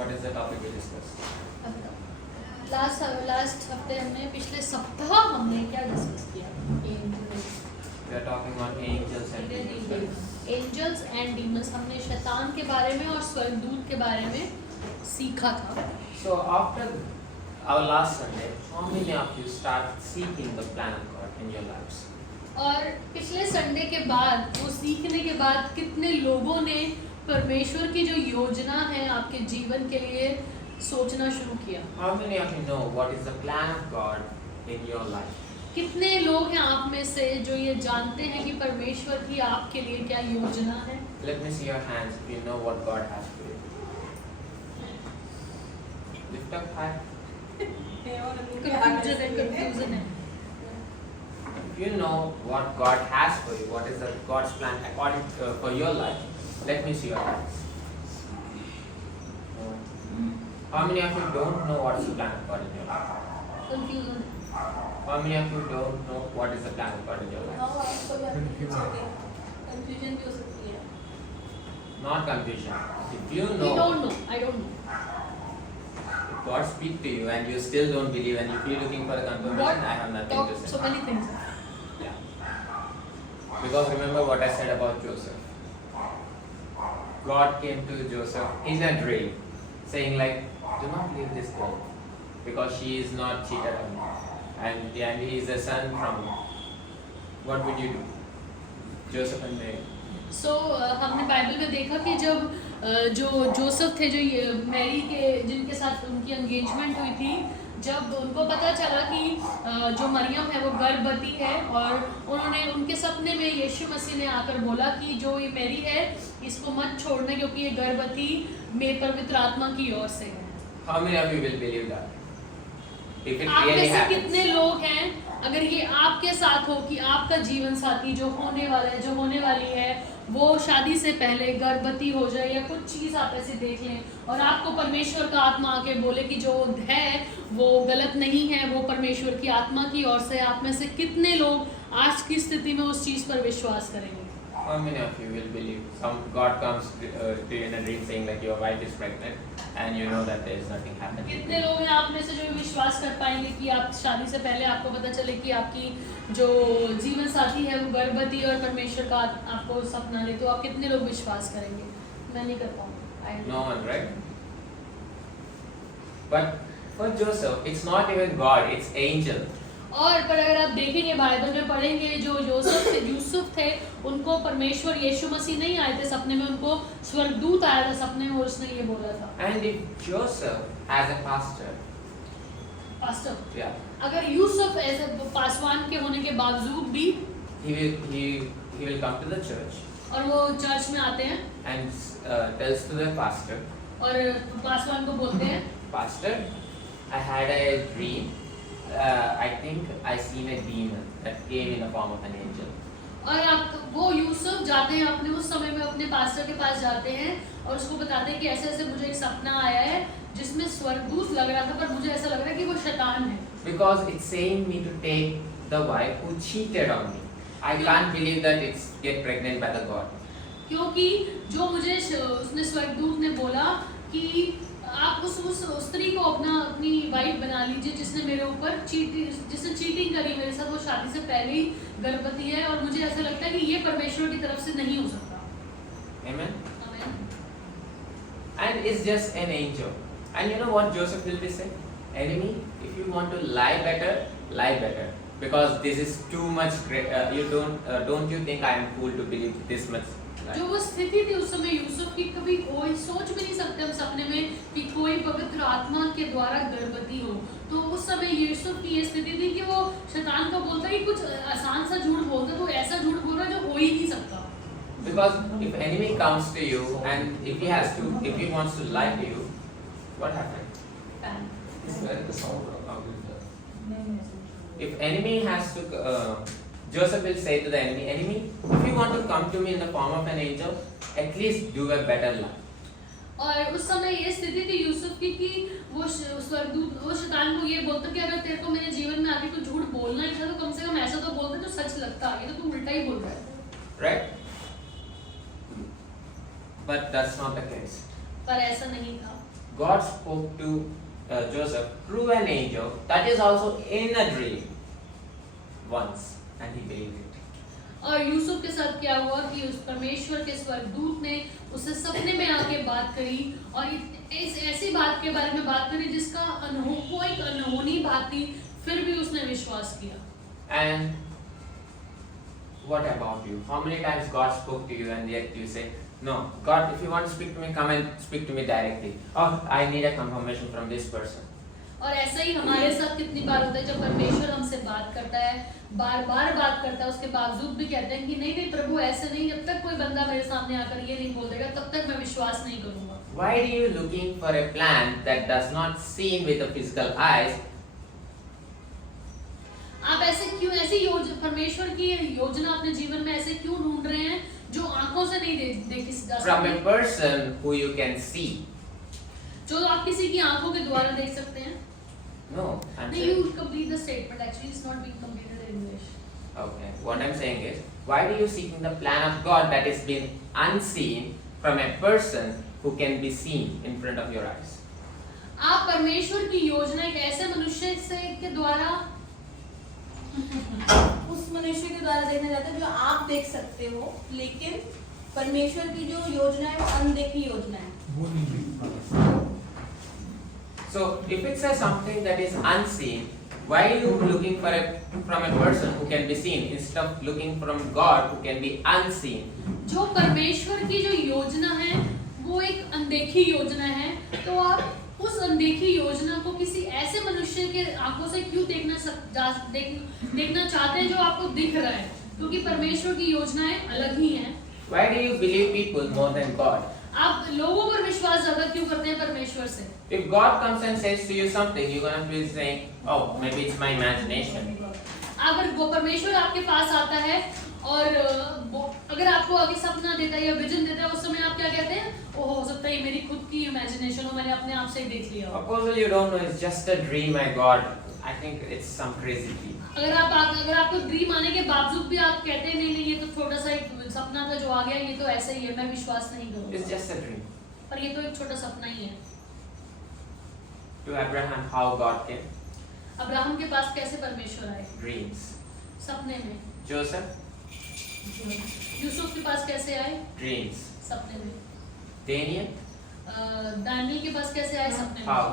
What is the topic we discussed? Last हफ्ते हमने पिछले सप्ताह हमने क्या डिस्कस किया? We are talking on angels and demons. Angels and demons. हमने शैतान के बारे में और स्वर्गदूत के बारे में सीखा था। So after our last Sunday, how many of you start seeking the plan of God in your lives? और पिछले संडे के बाद, वो सीखने के बाद, कितने लोगों ने परमेश्वर की जो योजना है आपके जीवन के लिए सोचना शुरू किया? How many of you know what is the plan of God in your life? कितने लोग हैं आप में से जो ये जानते हैं कि परमेश्वर की आपके लिए क्या योजना है? Let me see your hands if you know what God has for you. Lift up high. Confusion है। If you know what God has for you, what is the God's plan according for your life, let me see your hands. How many of you don't know what is the plan of God in your life? Confusion है। How many of you don't know what is the plan of God in your life? Confusion भी हो सकती है। Not confusion. If you We know, don't know. I don't know. if God speaks to you and you still don't believe and if you're looking for a confirmation, I have nothing Talk to say. so many things. Yeah. Because remember what I said about Joseph. God came to Joseph in a dream, saying like, do not leave this girl because she is not cheated on you. And he is a son from you. What would you do? Joseph and Mary. So हमने Bible में देखा कि जब जो Joseph थे, जो Mary के जिनके साथ उनकी एंगेजमेंट हुई थी, जब उनको पता चला कि जो मरियम है वो गर्भवती है, और उन्होंने उनके सपने में यीशु मसीह ने आकर बोला कि जो ये मैरी है इसको मत छोड़ना क्योंकि ये गर्भवती में पवित्र आत्मा की ओर से है। How many of you will believe that? If it आप में really से happens. कितने लोग हैं अगर ये आपके साथ हो कि आपका जीवन साथी जो होने वाला है, जो होने वाली है, वो शादी से पहले गर्भवती हो जाए या कुछ चीज़ आप ऐसे देख लें और आपको परमेश्वर का आत्मा आके बोले कि जो है वो गलत नहीं है, वो परमेश्वर की आत्मा की ओर से, आप में से कितने लोग आज की स्थिति में उस चीज़ पर विश्वास करेंगे? How many of you will believe God comes to you in a dream saying that your wife is pregnant and you know that there is nothing happening? कितने लोग हैं आप में से जो विश्वास कर पाएंगे कि आप शादी से पहले आपको पता चले कि आपकी जो जीवन साथी है वो गर्भवती और परमेश्वर का आपको सपना दे, तो आप कितने लोग विश्वास करेंगे? मैं नहीं कर पाऊंगा। No one, right? But for Joseph, it's not even God, it's angel. और पर अगर आप देखेंगे बाइबल में पढ़ेंगे, जो यूसुफ थे उनको परमेश्वर यीशु मसीह नहीं आए थे सपने में, उनको स्वर्गदूत आया था सपने में और उसने ये बोला था। And if Joseph as a pastor, pastor, yeah, अगर यूसुफ ऐसे पासवान के होने के बावजूद भी he will come to the church और वो चर्च में आते हैं and tells to the pastor, और पासवान को बोलते हैं, Pastor, I had a dream. I think I seen a demon that came in the form of an angel. और आप वो यूसुफ जाते हैं अपने उस समय में अपने पास्टर के पास जाते हैं और उसको बताते हैं कि ऐसे ऐसे मुझे एक सपना आया है जिसमें स्वर्गदूत लग रहा था, पर मुझे ऐसा लग रहा है कि वो शैतान है। Because it's saying me to take the wife who cheated on me. I can't believe that it's get pregnant by the God. क्योंकि जो मुझे उसने स्वर्गदूत ने बोला कि आप उस स्त्री को अपनी वाइफ बना लीजिए जिसने मेरे ऊपर जिसने चीटिंग करी मेरे साथ, वो शादी से पहले ही गर्भवती है और मुझे ऐसा लगता है कि ये परमेश्वर की तरफ से नहीं हो सकता। Amen. आमीन। And it's just an angel. And you know what Joseph will be saying? Enemy, if you want to lie better. Because this is too much. You don't you think I am fool to believe this much? जो वो स्थिति थी उस समय यूसुफ की, कभी कोई सोच भी नहीं सकते हम सपने में कि कोई पवित्र आत्मा के द्वारा गर्भवती हो। तो उस समय यूसुफ की ये स्थिति थी कि वो शैतान को बोलता है कि कुछ आसान सा झूठ बोलता, तो ऐसा झूठ बोल रहा जो हो ही नहीं सकता। Because if enemy comes to you and if he wants to lie to you, what happens? If enemy has to, Joseph will say to the enemy, if you want to come to me in the form of an angel, at least do a better lie. और उस समय ये स्थिति थी यूसुफ की कि वो स्वर्गदूत वो शैतान को ये बोलता कि अगर तेरे को मेरे जीवन में आगे कुछ झूठ बोलना ही था तो कम से कम ऐसा तो बोलते जो सच लगता, आगे तो तू उल्टा ही बोल रहा है। Right? But that's not the case. पर ऐसा नहीं था। God spoke to Joseph through an angel, that is also in a dream once, and he believed it. और यूसुफ के साथ क्या हुआ कि उस परमेश्वर के स्वर्गदूत ने उससे सपने में आके बात करी और इस ऐसी बात के बारे में बात करी जिसका वो एक अनहोनी बात थी, फिर भी उसने विश्वास किया। And what about you? How many times God spoke to you and yet you say, no, God, if you want to speak to me, come and speak to me directly. Oh, I need a confirmation from this person. और ऐसा ही हमारे साथ कितनी बार होता है जब परमेश्वर हमसे बात करता है, बार बार बात करता है, उसके बावजूद भी कहते हैं कि नहीं नहीं प्रभु ऐसे नहीं, जब तक कोई बंदा मेरे सामने आकर ये नहीं बोल देगा तब तक मैं विश्वास नहीं करूंगा। Why are you looking for a plan that does not seen with the physical eyes? आप ऐसे क्यों परमेश्वर की योजना अपने जीवन में ऐसे क्यों ढूंढ रहे हैं जो आंखों से नहीं देखी जा From सकती? a person who you can see. जो आप किसी की आंखों के द्वारा देख सकते हैं। No, I'm नहीं, saying. you complete the statement. Actually, it's not being completed in English. Okay, what I'm saying is, why do you seeking the plan of God that is been unseen from a person who can be seen in front of your eyes? आप परमेश्वर की योजना एक ऐसे मनुष्य से के द्वारा उस मनुष्य के द्वारा देखना चाहते हैं जो आप देख सकते हो, लेकिन परमेश्वर की जो योजना है वो अनदेखी योजना है। So, if it says something that is unseen, why are you looking for from a person who can be seen instead of looking from God who can be unseen? जो परमेश्वर की जो योजना है वो एक अनदेखी योजना है, तो आप उस अनदेखी योजना को किसी ऐसे मनुष्य के आंखों से क्यों देखना चाहते हैं जो आपको दिख रहा है, क्योंकि परमेश्वर की योजनाएं अलग ही हैं। Why do you believe people more than God? आप लोगों पर विश्वास ज्यादा क्यों करते हैं परमेश्वर से? If God comes and says to you something, you're gonna be saying, "Oh, maybe it's my imagination." अगर वो परमेश्वर आपके पास आता है और अगर आपको आगे सपना देता है या विजन देता है, उस समय आप क्या कहते हैं? ओह, हो सकता है ये मेरी खुद की इमेजिनेशन हो, मैंने अपने आप से ही देख लिया हो। Supposedly you don't know, it's just a dream I got. I think it's some crazy dream. अगर आपको ड्रीम आने के बावजूद भी आप कहते हैं नहीं नहीं ये तो छोटा सा एक सपना था जो आ गया, ये तो ऐसा ही है, मैं विश्वास नहीं करूंगा। It's just a dream. पर ये तो एक छोटा सपना ही है। To Abraham, how God came? Abraham के पास कैसे परमेश्वर आए? Dreams. सपने में। Joseph? यूसुफ के पास कैसे आए? Dreams. सपने में। Daniel? दानियल के पास कैसे आए? सपने में। How?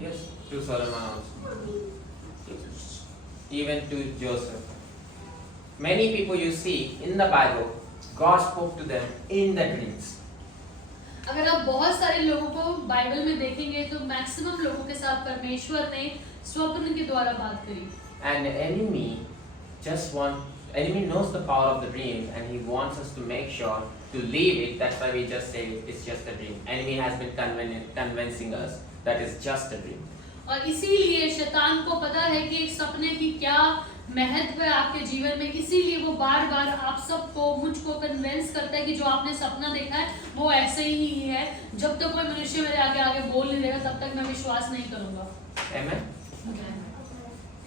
Yes, to Solomon also. Even to Joseph. Many people you see in the Bible, God spoke to them in the dreams. अगर आप बहुत सारे लोगों को बाइबल में देखेंगे तो मैक्सिमम लोगों के साथ परमेश्वर ने स्वप्न के द्वारा बात करी। And the enemy knows the power of the dreams and he wants us to make sure to leave it. That's why we just say it's just a dream. Enemy has been convincing us that it's just a dream. और इसीलिए शैतान को पता है कि एक सपने की क्या महत्व है आपके जीवन में, इसीलिए वो बार बार आप सबको मुझको कन्विंस करता है कि जो आपने सपना देखा है वो ऐसे ही है। जब तक कोई मनुष्य मेरे आगे बोल नहीं देगा तब तक मैं विश्वास नहीं करूंगा। Amen.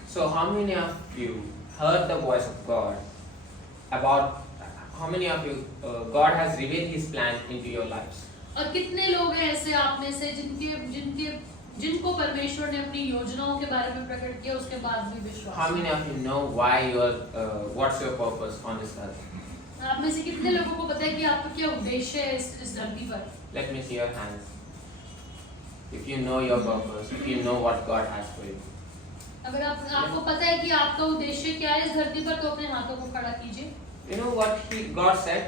So how many of you heard the voice of God about how many of you God has revealed His plan into your lives? और कितने लोग हैं ऐसे आप में से जिनको परमेश्वर ने अपनी योजनाओं के बारे में प्रकट किया उसके बाद भी विश्वास? How many of you know why what's your purpose on this earth? आप में से कितने लोगों को पता है कि आपका क्या उद्देश्य है इस धरती पर? Let me see your hands. If you know your purpose, if you know what God has for you. अगर आपको पता है कि आपका उद्देश्य क्या है इस धरती पर तो अपने हाथों को खड़ा कीजिए। You know what God said?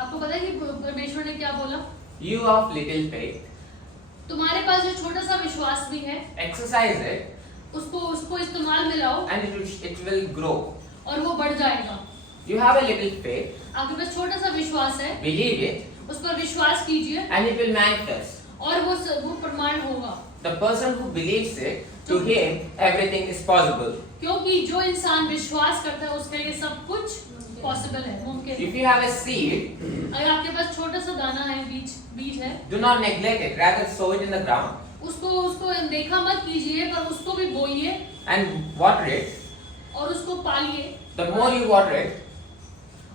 आपको पता है कि परमेश्वर ने क्या बोला? You of little faith. तुम्हारे पास जो छोटा सा विश्वास भी है, Exercise it. उसको इस्तेमाल में लाओ And it will grow. और वो बढ़ जाएगा। You have a little faith. आपके पास छोटा सा विश्वास है, Believe it. उस पर विश्वास कीजिए And it will manifest. और वो प्रमाण होगा। The person who believes it, to him everything is possible. क्योंकि जो इंसान विश्वास करता है उसके लिए सब कुछ पॉसिबल है, मुमकिन है। If you have a seed, अगर आपके पास छोटा सा दाना है, बीज है, do not neglect it. Rather sow it in the ground उसको देखा मत कीजिए पर उसको भी बोइए and water it. और उसको पालिए। The more you water it,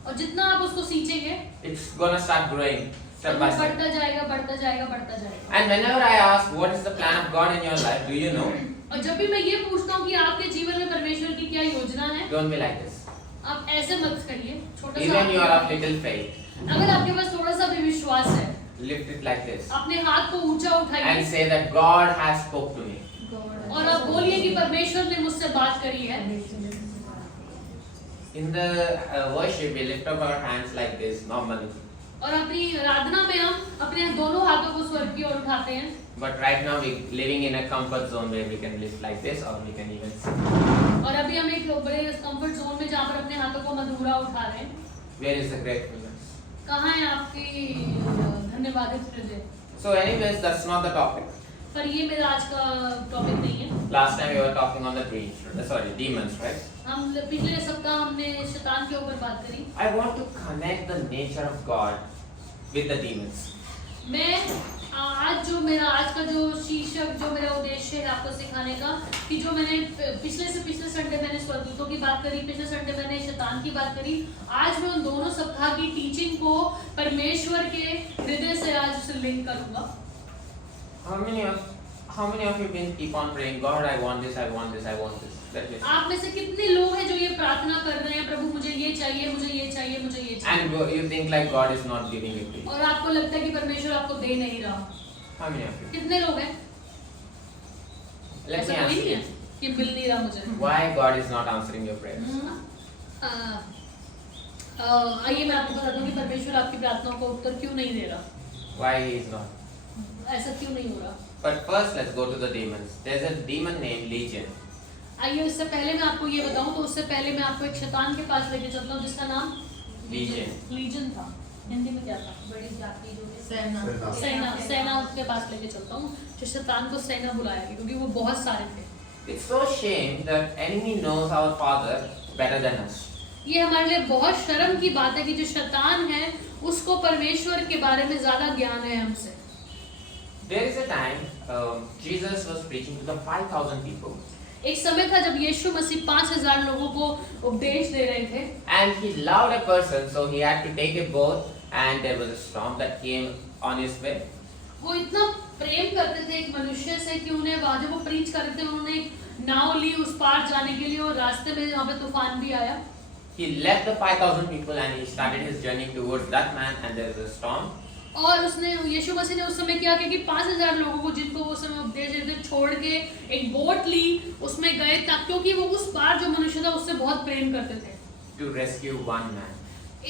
और जितना आप उसको सींचेंगे it's gonna start growing step by step. बढ़ता जाएगा बढ़ता जाएगा बढ़ता जाएगा। And whenever I ask what is the plan of God in your life, do you know? और जब भी मैं ये पूछता हूँ कि आपके जीवन में परमेश्वर की क्या योजना है, Don't be like this. आप ऐसे मत करिए। छोटा सा Even you are of little faith, अगर आपके पास थोड़ा सा भी विश्वास है, lift it like this अपने हाथ को ऊंचा and उठाइए say that God has spoke to me. और आप बोलिए कि परमेश्वर ने मुझसे बात करी है। In the worship, we lift up our hands like this normally. और अपनी आराधना में हम अपने दोनों हाथों को स्वर्ग की ओर उठाते हैं। But right now we living in a comfort zone where we can lift like this or we can even sit. और अभी हम एक बड़े कंफर्ट जोन में जहाँ पर अपने हाथों को मधुरा उठा रहे हैं। Where is the gratefulness? कहाँ है आपकी धन्यवादित हृदय? So anyways, that's not the topic. पर ये मेरा आज का टॉपिक नहीं है। Last time we were talking on the demons, right? हम पिछले सप्ताह हमने शैतान के ऊपर बात करी। I want to connect the nature of God with the demons. मैं आज का जो शीर्षक जो मेरा उद्देश्य है आपको सिखाने का कि जो मैंने पिछले संडे मैंने स्वर्गदूतों की बात करी, पिछले संडे मैंने शैतान की बात करी। आज मैं उन दोनों सप्ताह की टीचिंग को परमेश्वर के हृदय से आज उसे लिंक करूंगा। How many of you been keep on praying, God, I want this, I want this, I want this. That is. आप में से कितने लोग हैं जो ये प्रार्थना कर रहे हैं, प्रभु मुझे ये चाहिए, मुझे ये चाहिए, मुझे ये चाहिए। And you think like God is not giving it to you. और आपको लगता है कि परमेश्वर आपको दे नहीं रहा। How many of you? कितने लोग हैं? Let me ऐसा ask कोई नहीं you. है कि मिल नहीं रहा मुझे। Why God is not answering your prayers? आइए मैं आपको बताता हूँ कि परमेश्वर आपकी प्रार्थनाओं को उत्तर क्यों नहीं दे रहा। Why He is not? ऐसा क्यों नहीं हो रहा? But first, let's go to the demons. There's a demon named Legion. आइए इससे पहले मैं आपको ये बताऊं तो उससे पहले मैं आपको एक शैतान के पास लेके चलता हूँ जिसका नाम लीजन था। हिंदी में क्या था? बड़ी जाति जो है सेना के पास लेके चलता हूँ जो शैतान को सेना बुलाया गया क्योंकि वो बहुत सारे थे। It's so shame that enemy knows our Father better than us. ये हमारे लिए बहुत शर्म की बात है कि जो शैतान है उसको परमेश्वर के बारे में ज्यादा ज्ञान है हमसे। There is a time Jesus was preaching to the 5,000 people. एक समय था जब यीशु मसीह 5,000 लोगों को उपदेश दे रहे थे। And he loved a person, so he had to take a boat, and there was a storm that came on his way. वो इतना प्रेम करते थे एक मनुष्य से कि उन्हें वहाँ जब वो प्रीच कर रहे थे उन्होंने एक नाव ली उस पार जाने के लिए और रास्ते में वहाँ पे तूफान भी आया। He left the 5,000 people and he started his journey towards that man, and there was a storm. और उसने यीशु मसीह ने उस समय क्या किया कि 5,000 लोगों को जिनको वो समय उपदेश देते छोड़ के एक बोट ली, उसमें गए क्योंकि वो उस पार जो मनुष्य था उससे बहुत प्रेम करते थे। To rescue one man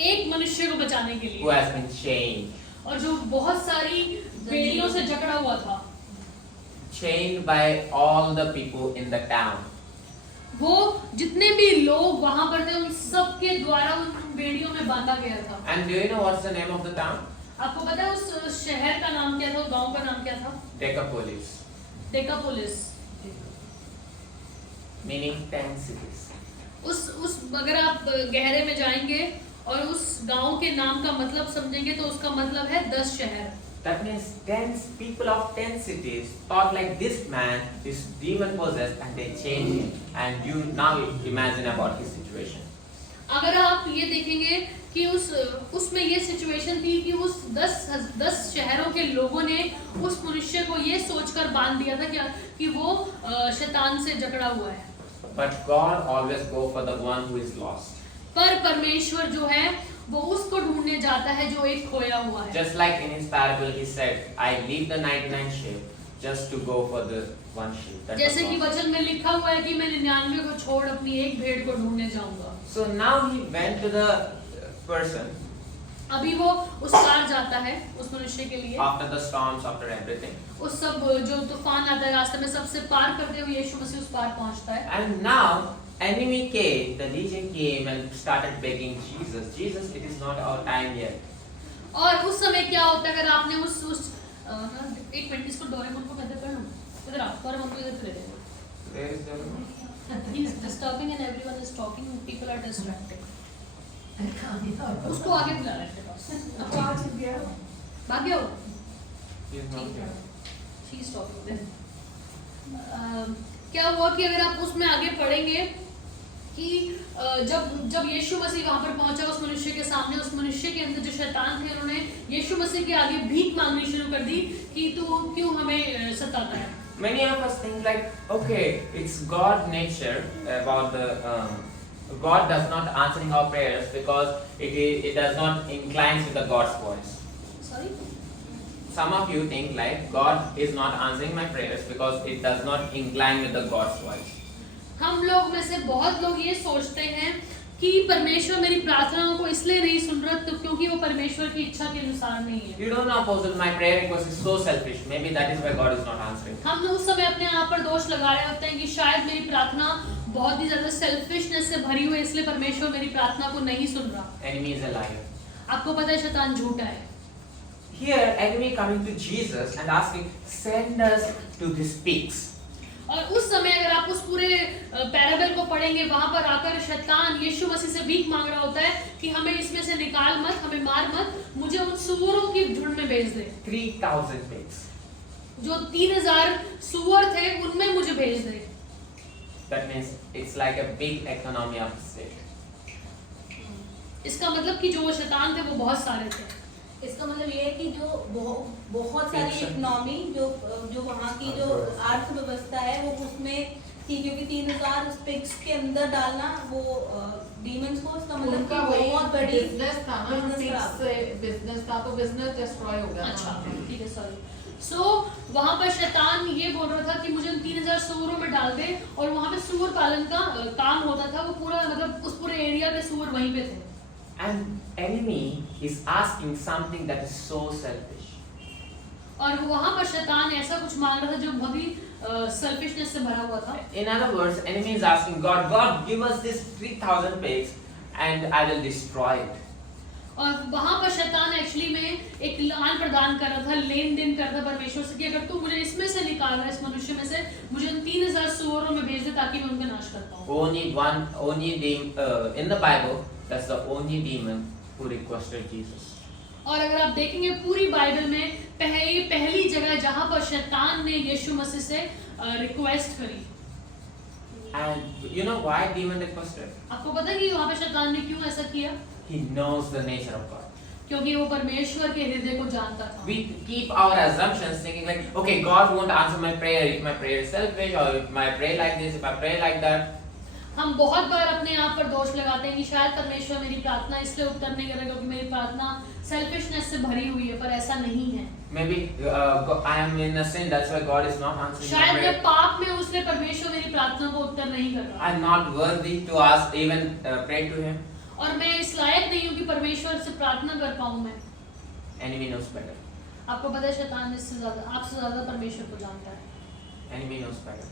एक मनुष्य को बचाने के who लिए has been chained. और जो बहुत सारी बेड़ियों से जकड़ा हुआ था। Chained by all the people in the town. वो जितने भी लोग वहां पर थे उन सब के द्वारा उन बेड़ियों में बांधा गया था। And do you know what's the name of the town? आपको पता है उस शहर का नाम क्या था, उस गांव का नाम क्या था? Decapolis. डेकापोलिस। Meaning 10 cities. उस अगर आप गहरे में जाएंगे और उस गांव के नाम का मतलब समझेंगे तो उसका मतलब है 10 शहर। That means 10 people of 10 cities thought like this man is demon possessed and they changed him. And you now imagine about his situation. अगर आप ये देखेंगे कि उसमें ये सिचुएशन थी कि उस 10 शहरों के लोगों ने उस मनुष्य को ये सोचकर बांध दिया था कि वो शैतान से जकड़ा हुआ है। But God always go for the one who is lost. पर परमेश्वर जो है वो उसको ढूंढने जाता है जो एक खोया हुआ है। Just like in his parable he said, I leave the 99 sheep just to go for the one sheep. That was जैसे कि lost. वचन में लिखा हुआ है कि मैं 99 को छोड़ अपनी एक भेड़ को ढूंढने जाऊंगा। So now he went to the person अभी वो उस पार जाता है उस मनुष्य के लिए। after the storms, after everything. उस सब जो तूफान आता है रास्ते में सबसे पार करते हुए यीशु मसीह उस पार पहुंचता है। And now enemy came, the legion came and started begging Jesus, Jesus, it is not our time yet. और उस समय क्या होता है अगर आपने एक मिनट इसको डोरेमोन को कहते कर लो इधर आओ, डोरेमोन को इधर ले देखो। Where is the He is disturbing and everyone is talking, people are distracted. उसको आगे बुला रहे हैं पास। भाग गया वो? He is not here. She is talking then. क्या हुआ कि अगर आप उसमें आगे पढ़ेंगे कि जब यीशु मसीह वहां पर पहुंचा उस मनुष्य के सामने, उस मनुष्य के अंदर जो शैतान थे उन्होंने यीशु मसीह के आगे भीख मांगनी शुरू कर दी कि तू क्यों हमें सताता है। Many of us think like, okay, it's God nature about the God does not answering our prayers because it does not incline with the God's voice. Sorry? Some of you think like God is not answering my prayers because it does not incline with the God's voice. हम लोग में से बहुत लोग ये सोचते हैं कि परमेश्वर मेरी प्रार्थनाओं को इसलिए नहीं सुन रहा तो क्योंकि वो परमेश्वर की इच्छा के अनुसार नहीं है। You don't know, Apostle, my prayer request is so selfish. Maybe that is why God is not answering. हम उस समय अपने आप पर दोष लगा रहे होते हैं कि शायद मेरी प्रार्थना बहुत ही ज्यादा सेल्फिशनेस से भरी हुई है, इसलिए परमेश्वर मेरी प्रार्थना को नहीं सुन रहा। Enemy is a liar. आपको पता है शैतान झूठा है। Here, enemy coming to Jesus and asking, send us to these pigs. और उस समय अगर आप उस पूरे पैराबल को पढ़ेंगे, वहां पर आकर शैतान यीशु मसीह से भीख मांग रहा होता है कि हमें इसमें से निकाल मत, हमें मार मत, मुझे उन सूअरों की झुंड में भेज दे। 3,000 pigs. जो 3,000 सूअर थे उनमें मुझे भेज दे। That means it's like a big economy of the state. इसका मतलब कि जो वो शैतान थे वो बहुत सारे थे। इसका मतलब ये है कि जो बहुत सारी इकोनॉमी जो वहाँ की जो अर्थव्यवस्था है वो उसमें थी, क्योंकि 3,000 पिग्स के अंदर डालना वो डीमंस को, उसका मतलब कि बहुत बड़ी बिजनेस था ना, बिजनेस था तो बिजनेस डिस्ट्रॉय हो गया। अच्छा ठीक है, सॉरी। वहां पर शैतान ये बोल रहा था कि मुझे 3,000 सूअरों में डाल दे, और वहां पे सूअर पालन का काम होता था। वो पूरा मतलब उस पूरे एरिया के सूअर वहीं पे थे। And enemy is asking something that is so selfish. और वहां पर शैतान ऐसा कुछ मांग रहा था जो बहुत ही सेल्फिशनेस से भरा हुआ था। In other words, enemy is asking God, God, give us this 3,000 pigs and I will destroy it. और वहां पर शैतान एक्चुअली में एक आन प्रदान कर रहा था, लेन देन कर रहा था परमेश्वर से कि अगर तू मुझे इसमें से निकाल रहा है, इस मनुष्य में से, मुझे उन 3,000 सूअरों में भेज दे ताकि मैं उनका नाश कर पाऊं। Only in the Bible, that's the only demon who requested Jesus. और अगर आप देखेंगे पूरी बाइबल में पहली जगह जहां पर शैतान ने यीशु मसीह से रिक्वेस्ट करी। And you know why demon requested? आपको पता है कि वहां पर शैतान ने क्यों ऐसा किया? He knows the nature of God. क्योंकि वो परमेश्वर के हृदय को जानता था। We keep our assumptions thinking like, okay, God won't answer my prayer if my prayer is selfish, or if I pray like this, if I pray like that. हम बहुत बार अपने आप पर दोष लगाते हैं कि शायद परमेश्वर मेरी प्रार्थना इसलिए उत्तर नहीं करेगा क्योंकि मेरी प्रार्थना सेल्फिशनेस से भरी हुई है, पर ऐसा नहीं है। Maybe I am in a sin, that's why God is not answering my शायद मैं prayer. पाप में हूं, इसलिए परमेश्वर मेरी प्रार्थना को उत्तर नहीं कर रहा। I am not worthy to ask, even pray to Him. और मैं इस लायक नहीं हूं कि परमेश्वर से प्रार्थना कर पाऊं मैं। Enemy knows better. आपको पता है शैतान इससे ज्यादा, आपसे ज्यादा परमेश्वर को जानता है। Enemy knows better.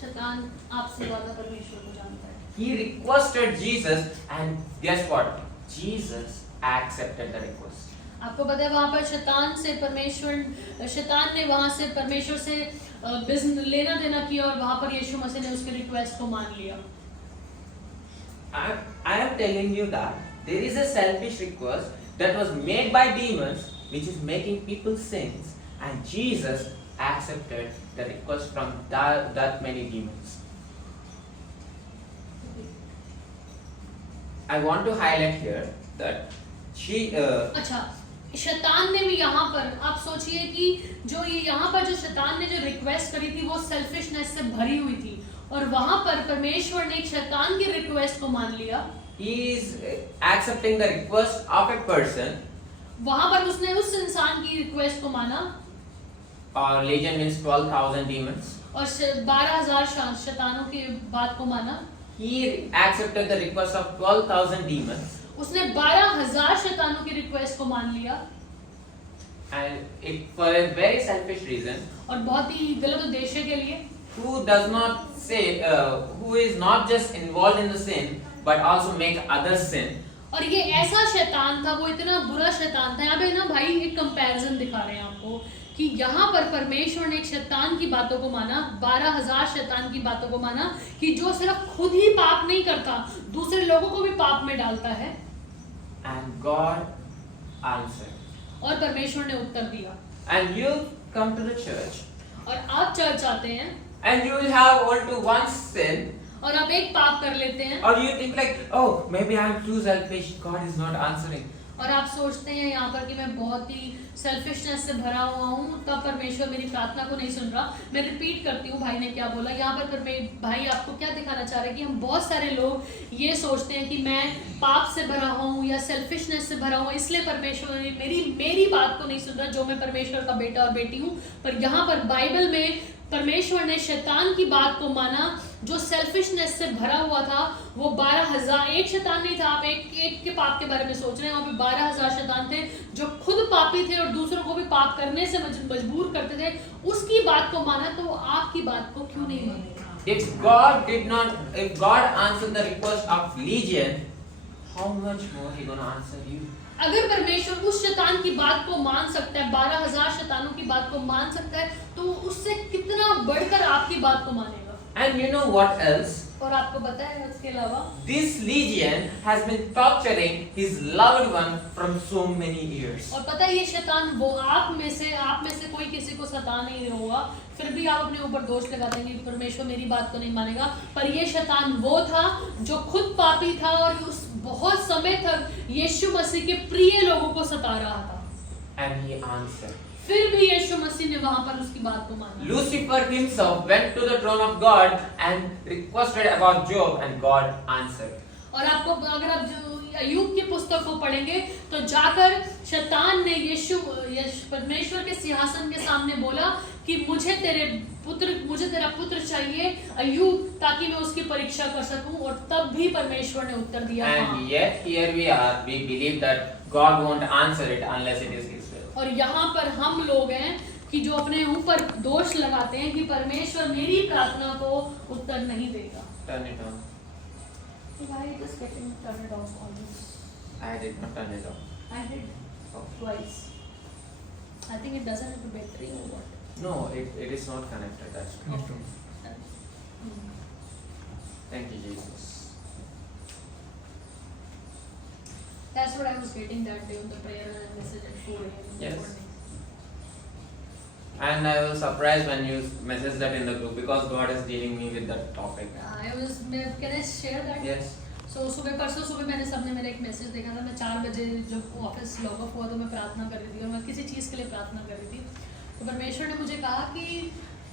शैतान आपसे ज्यादा परमेश्वर को जानता है। He requested Jesus, and guess what? Jesus accepted the request. आपको पता है वहां पर शैतान ने वहां से परमेश्वर से बिजनेस लेना देना किया, और वहां पर यीशु मसीह ने उसके रिक्वेस्ट को मान लिया। I am telling you that there is a selfish request that was made by demons, which is making people sins, and Jesus accepted the request from that many demons. I want to highlight here that अच्छा, शैतान ने भी यहाँ पर, आप सोचिए कि जो ये यहाँ पर जो शैतान ने जो रिक्वेस्ट करी थी वो सेल्फिशनेस से भरी हुई थी, और वहां पर परमेश्वर ने एक शैतान की रिक्वेस्ट को मान लिया। He is accepting the request of a person. वहां पर उसने उस इंसान की रिक्वेस्ट को माना। Or legion means 12,000 demons. और 12,000 शैतानों की बात को माना। He accepted the request of 12,000 demons. उसने 12,000 शैतानों की रिक्वेस्ट को मान लिया, And it for a very selfish reason. और बहुत ही गलत उद्देश्य के लिए। Who does not say, who is not just involved in the sin, but also make others sin. और ये ऐसा शैतान था, वो इतना बुरा शैतान था। यहाँ पे ना भाई एक कंपैरिजन दिखा रहे हैं आपको कि यहाँ पर परमेश्वर ने एक शैतान की बातों को माना, 12,000 शैतान की बातों को माना, कि जो सिर्फ खुद ही पाप नहीं करता, दूसरे लोगों को भी पाप में डालता है। And God answered. और परमेश्वर ने उत्तर दिया। And you come to the church. और आप चर्च आते हैं, And you will have all to one sin. और आप एक पाप कर लेते हैं Or you think like, oh, maybe I'm too selfish, God is not answering. और आप सोचते हैं यहाँ पर कि मैं बहुत ही सेल्फिशनेस से भरा हुआ हूँ, तब परमेश्वर मेरी प्रार्थना को नहीं सुन रहा। मैं रिपीट करती हूँ भाई ने क्या बोला यहाँ पर भाई आपको क्या दिखाना चाह रहे हैं कि हम बहुत सारे लोग ये सोचते हैं कि मैं पाप से भरा हूँ या सेल्फिशनेस से भरा हूँ, इसलिए परमेश्वर मेरी बात को नहीं सुन रहा, जो मैं परमेश्वर का बेटा और बेटी हूँ। पर यहाँ पर बाइबल में परमेश्वर ने शैतान की बात को माना, जो सेल्फिशनेस से भरा हुआ था। वो 12,000 एक शैतान नहीं था, आप एक के पाप के बारे में सोच रहे हैं, वहाँ पे 12,000 शैतान थे जो खुद पापी थे और दूसरों को भी पाप करने से मजबूर करते थे। उसकी बात को माना, तो आपकी बात को क्यों नहीं मानेगा? If God answered the request of Legion, how much more He gonna answer you? अगर परमेश्वर उस शैतान की बात को मान सकता है, 12,000 शैतानों की बात को मान सकता है, तो उससे कितना बढ़कर आपकी बात को मानेगा। And you know what else? और आपको पता है इसके अलावा This Legion has been torturing his loved one from so many years. और पता है ये शैतान वो आप में से कोई किसी को सता नहीं होगा, फिर भी आप अपने ऊपर दोष लगाते हैं कि परमेश्वर मेरी बात को नहीं मानेगा। पर ये शैतान वो था जो खुद पापी था और उस बहुत समय तक यीशु मसीह के प्रिय लोगों को सता रहा था। And he answered. फिर भी यीशु मसीह ने वहां पर उसकी बात को माना। Lucifer himself went to the throne of God and requested about Job, and God answered. और आपको अगर आप अय्यूब की पुस्तक को पढ़ेंगे तो जाकर शैतान ने परमेश्वर के सिंहासन के सामने बोला कि मुझे तेरा पुत्र चाहिए अय्यूब, ताकि मैं उसकी परीक्षा कर सकूं, और तब भी परमेश्वर ने उत्तर दिया हाँ। And yet here we are, we believe that God won't answer it unless it is His will. और यहाँ पर हम लोग हैं कि जो अपने ऊपर दोष लगाते हैं कि परमेश्वर मेरी प्रार्थना को उत्तर नहीं देगा। Turn it on. Why just getting turned off always? I did not turn it on. I did twice. I think it doesn't have a battery or what. No, it is not connected. That's true. Thank you, Jesus. That's what I was getting that day on the prayer and message at 4 a.m. in the Yes. morning. And I was surprised when you messaged that in the group because God is dealing me with that topic. Can I share that? Yes. So परसों सुबह मैंने सबने मेरा एक message देखा था। मैं 4 बजे जब ऑफिस लॉग ऑफ हुआ तो मैं प्रार्थना कर रही थी और मैं किसी चीज़ के लिए प्रार्थना कर रही थी। तो परमेश्वर ने मुझे कहा कि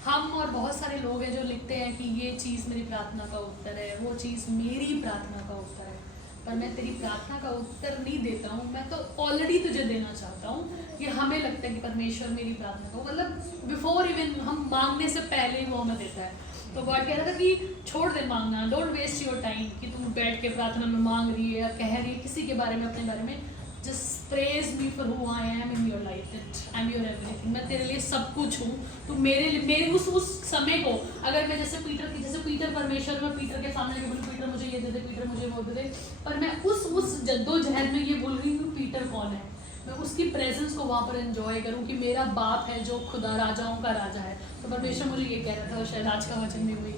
हम और बहुत सारे लोग हैं जो लिखते हैं कि ये चीज़ मेरी प्रार्थना का उत्तर है, वो चीज़ मेरी प्रार्थना का उत्तर है, पर मैं तेरी प्रार्थना का उत्तर नहीं देता हूँ। मैं तो ऑलरेडी तुझे देना चाहता हूँ कि हमें लगता है कि परमेश्वर मेरी प्रार्थना को, मतलब बिफोर इवन हम मांगने से पहले ही वो हमें देता है। तो गॉड कह रहा था कि छोड़ दे मांगना, डोंट वेस्ट योर टाइम कि तुम बैठ के प्रार्थना में मांग रही है या कह रही है किसी के बारे में, अपने बारे में। Just praise me for who I am in your life, that I am your everything. मैं तेरे लिए सब कुछ हूँ। तो मेरे उस समय को अगर मैं जैसे पीटर परमेश्वर में पीटर के सामने बोलूँ पीटर मुझे ये दे दे, पीटर मुझे वो दे दे, पर मैं उस जद्दोजहद में ये बोल रही हूँ पीटर कौन है, मैं उसकी प्रेजेंस को वहाँ पर एंजॉय करूँ कि मेरा बाप है जो खुदा राजाओं का राजा है। तो परमेश्वर मुझे ये कह रहा था, शायद आज का वचन भी हुई।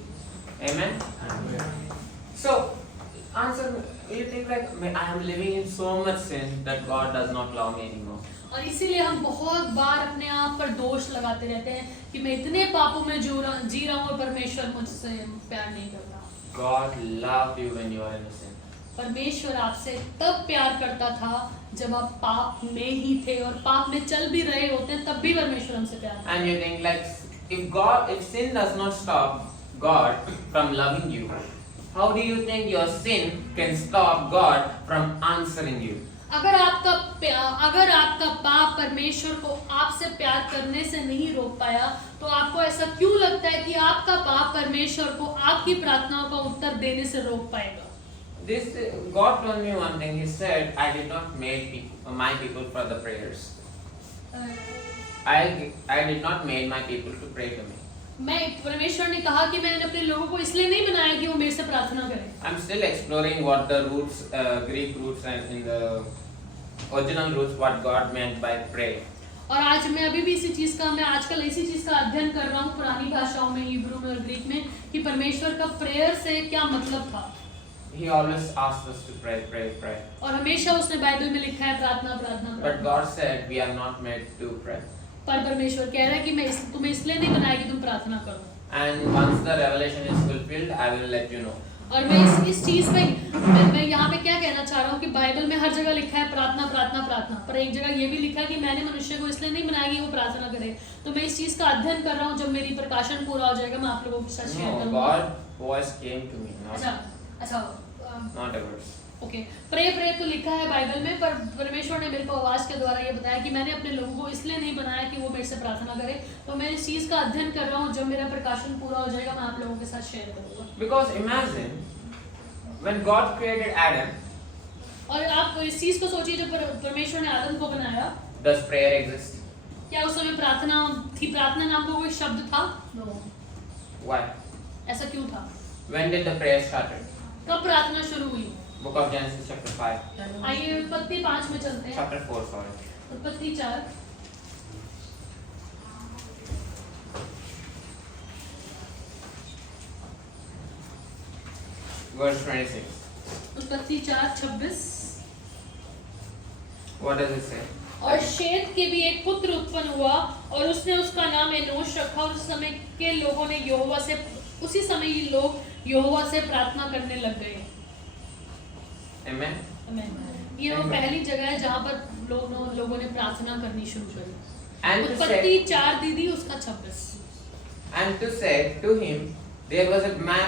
Amen. So, answer. You think like I am living in so much sin that God does not love me anymore. और इसीलिए हम बहुत बार अपने आप पर दोष लगाते रहते हैं कि मैं इतने पापों में जी रहा हूँ और परमेश्वर मुझसे प्यार नहीं कर रहा। God loved you when you were in sin. परमेश्वर आपसे तब प्यार करता था जब आप पाप में ही थे, और पाप में चल भी रहे होते हैं तब भी परमेश्वर हमसे प्यार करता है। And you think like if sin does not stop God from loving you, how do you think your sin can stop God from answering you? अगर आपका पाप परमेश्वर को आपसे प्यार करने से नहीं रोक पाया, तो आपको ऐसा क्यों लगता है कि आपका पाप परमेश्वर को आपकी प्रार्थनाओं का उत्तर देने से रोक पाएगा? God told me one thing. He said, I did not make my people for the prayers. I did not make my people to pray to me. परमेश्वर ने कहा कि मैंने अपने लोगों को इसलिए नहीं बनाया कि वो मेरे से प्रार्थना करें। I'm still exploring what the roots, Greek roots and in the original roots, what God meant by pray. और आज मैं अभी भी मैं आजकल इसी चीज का अध्ययन कर रहा हूँ पुरानी भाषाओं में, हिब्रू में और ग्रीक में, कि परमेश्वर का प्रेयर से क्या मतलब था। He always asks us to pray, pray, pray. और हमेशा उसने बाइबल में लिखा है प्रार्थना प्रार्थना But प्रार्थना। God said we are not made to pray. पर परमेश्वर कह रहा है कि मैं तुम्हें इसलिए नहीं बनाया कि तुम प्रार्थना करो। and once the revelation is fulfilled, I will let you know. और मैं इस चीज में मैं यहाँ पे क्या कहना चाह रहा हूँ कि बाइबल में हर जगह लिखा है प्रार्थना प्रार्थना प्रार्थना, पर एक जगह ये भी लिखा है कि मैंने मनुष्य को इसलिए नहीं बनाया कि वो प्रार्थना करे। तो मैं इस चीज का अध्ययन कर रहा हूँ, जब मेरी प्रकाशन पूरा हो जाएगा मैं आप लोगों के साथ शेयर No, करूँगा। God voice came to me, अच्छा not a verse. Okay, pray तो लिखा है बाइबल में, पर परमेश्वर ने मेरे को आवाज के द्वारा ये बताया कि मैंने अपने लोगों को इसलिए नहीं बनाया कि वो मेरे से प्रार्थना करे। तो मैं इस चीज का अध्ययन कर रहा हूँ, जब मेरा प्रकाशन पूरा हो जाएगा मैं आप लोगों के साथ शेयर करूँगा। Because imagine when God created Adam, और आप इस चीज को सोचिए, जब परमेश्वर ने आदम को बनाया, does prayer exist? क्या उस समय प्रार्थना थी? प्रार्थना नाम का कोई शब्द था? नो। Why? ऐसा क्यों था? When did the prayer started? कब प्रार्थना शुरू हुई? Book of Genesis chapter 5. आइए उत्पत्ति 5 में चलते हैं। Chapter 4, sorry. उत्पत्ति 4 Verse 26. उत्पत्ति 4:26। What does it say? और शेत के भी एक पुत्र उत्पन्न हुआ और उसने उसका नाम एनोश रखा, और उस समय के लोगों ने यहोवा से, उसी समय ये लोग यहोवा से प्रार्थना करने लग गए। Amen. आमीन। ये वो पहली जगह है जहाँ पर लोगों ने प्रार्थना करनी शुरू करी। And to उत्पत्ति say, 4 दीदी उसका 26। and to say to him, there was a man,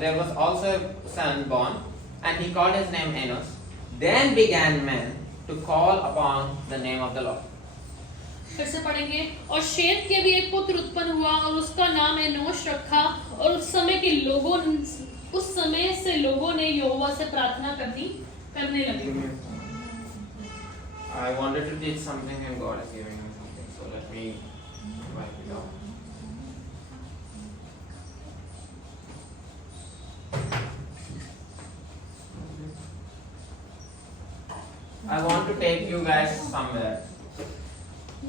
there was also a son born, and he called his name Enos. Then began men to call upon the name of the Lord. फिर से पढ़ेंगे। और शेत के भी एक पुत्र उत्पन्न हुआ और उसका नाम एनोश रखा, और उस समय से लोगों ने यहोवा से प्रार्थना करने लगे। I wanted to teach something and God is giving me something, so let me wipe it off. I want to take you guys somewhere.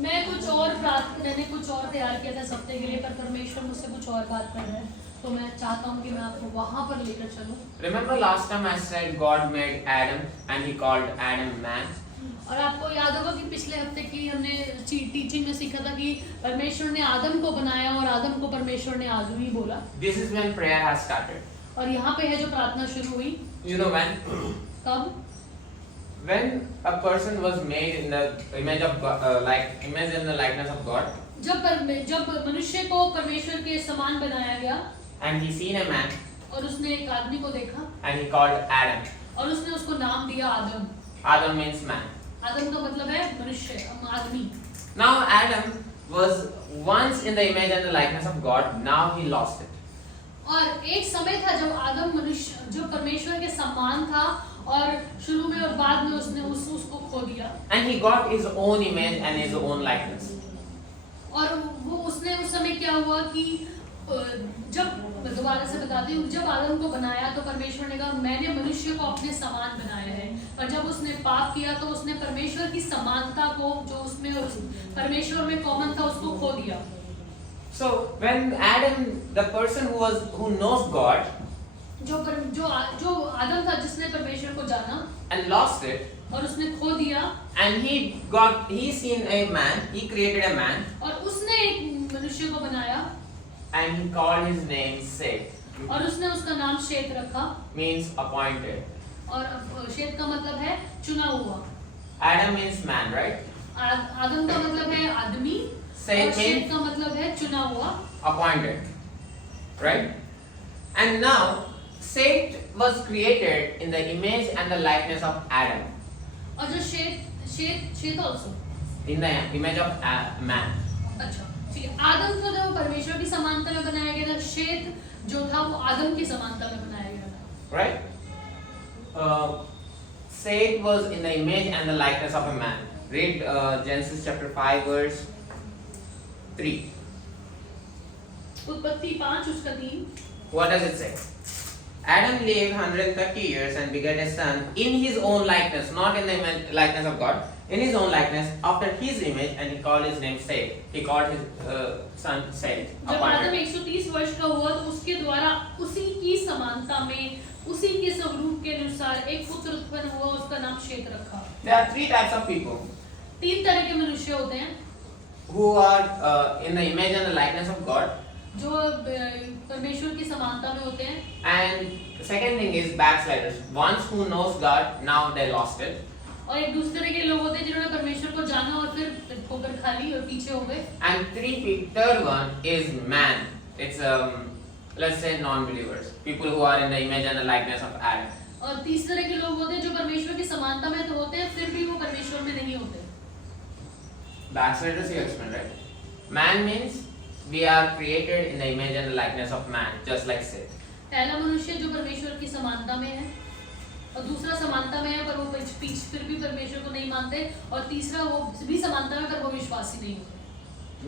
मैंने कुछ और तैयार किया था सप्ताह के लिए, पर परमेश्वर मुझसे कुछ और बात कर रहा है, तो मैं चाहता हूँ कि मैं आपको वहाँ पर लेकर चलूँ। Remember last time I said God made Adam and he called Adam man? और आपको याद होगा कि पिछले हफ्ते की हमने टीचिंग में सीखा था कि परमेश्वर ने आदम को बनाया और आदम को परमेश्वर ने आदमी बोला। This is when prayer has started. और यहाँ पे है जो प्रार्थना शुरू हुई। You know when? कब? When a person was made in the image of God, image in the likeness of God, जब मनुष्य को परमेश्वर के समान बनाया गया, and he seen a man, और उसने एक आदमी को देखा, and he called Adam. और उसने उसको नाम दिया आदम। Adam means man. आदम का मतलब है मनुष्य, आदमी। Now Adam was once in the image and the likeness of God. Now he lost it. और एक समय था जब परमेश्वर के समान था, और शुरू में और बाद में उसने उसको खो दिया। And he got his own image and his own likeness. और वो उसने उस समय क्या हुआ कि जब मैं दोबारा से बताती हूँ, जब आदम को बनाया तो परमेश्वर ने कहा मैंने मनुष्य को अपने समान बनाया है, पर जब उसने पाप किया तो उसने परमेश्वर की समानता को जो उसमें परमेश्वर में कॉमन था उसको खो दिया। So when Adam, the person who knows God, जो आदम था जिसने परमेश्वर को जाना and lost it, और उसने खो दिया, and he seen a man, he created a man, और उसने एक मनुष्य को बनाया, and he called his name Seth, और उसने उसका नाम शेत रखा, means appointed. और शेत का मतलब है चुना हुआ। Adam means man, right? आदम का मतलब है आदमी, और शेत का मतलब है चुना हुआ, appointed, right? And now Seth was created in the image and the likeness of Adam, और जो शेत also in the image of man. अच्छा ठीक है। आदम को जो परमेश्वर की समानता में बनाया गया था, शेत जो था वो आदम की समानता में बनाया गया था, Right? Seth was in the image and the likeness of a man. Read Genesis chapter 5 verse 3. उत्पत्ति 5 उसका 3। What does it say? Adam lived 130 years and begat a son in his own likeness, not in the likeness of God, in his own likeness, after his image, and he called his name Seth. He called his son Seth. जब आदम 130 वर्ष का हुआ तो उसके द्वारा उसी की समानता में, उसी के स्वरूप के अनुसार एक पुत्र उत्पन्न हुआ, उसका नाम शेत रखा। There are three types of people 3 तरह के मनुष्य होते हैं who are in the image and the likeness of God, जो परमेश्वर की समानता में होते हैं। And the second thing is backsliders. Ones who knows God, now they lost it. और एक दूसरे के लोग होते हैं जिन्होंने परमेश्वर को जाना और फिर ठोकर खा ली और पीछे हो गए। And third one is man. It's let's say non-believers, people who are in the image and the likeness of Adam. और तीसरे के लोग होते हैं जो परमेश्वर की समानता में तो होते हैं फिर भी वो परमेश्वर में नहीं होते। Backsliders you explained, right? Man means we are created in the image and the likeness of man, just like Seth. पहला मनुष्य जो परमेश्वर की समानता में है और दूसरा समानता में है पर वो फिर भी परमेश्वर को नहीं मानते और तीसरा वो भी समानता में पर वो विश्वासी नहीं होते।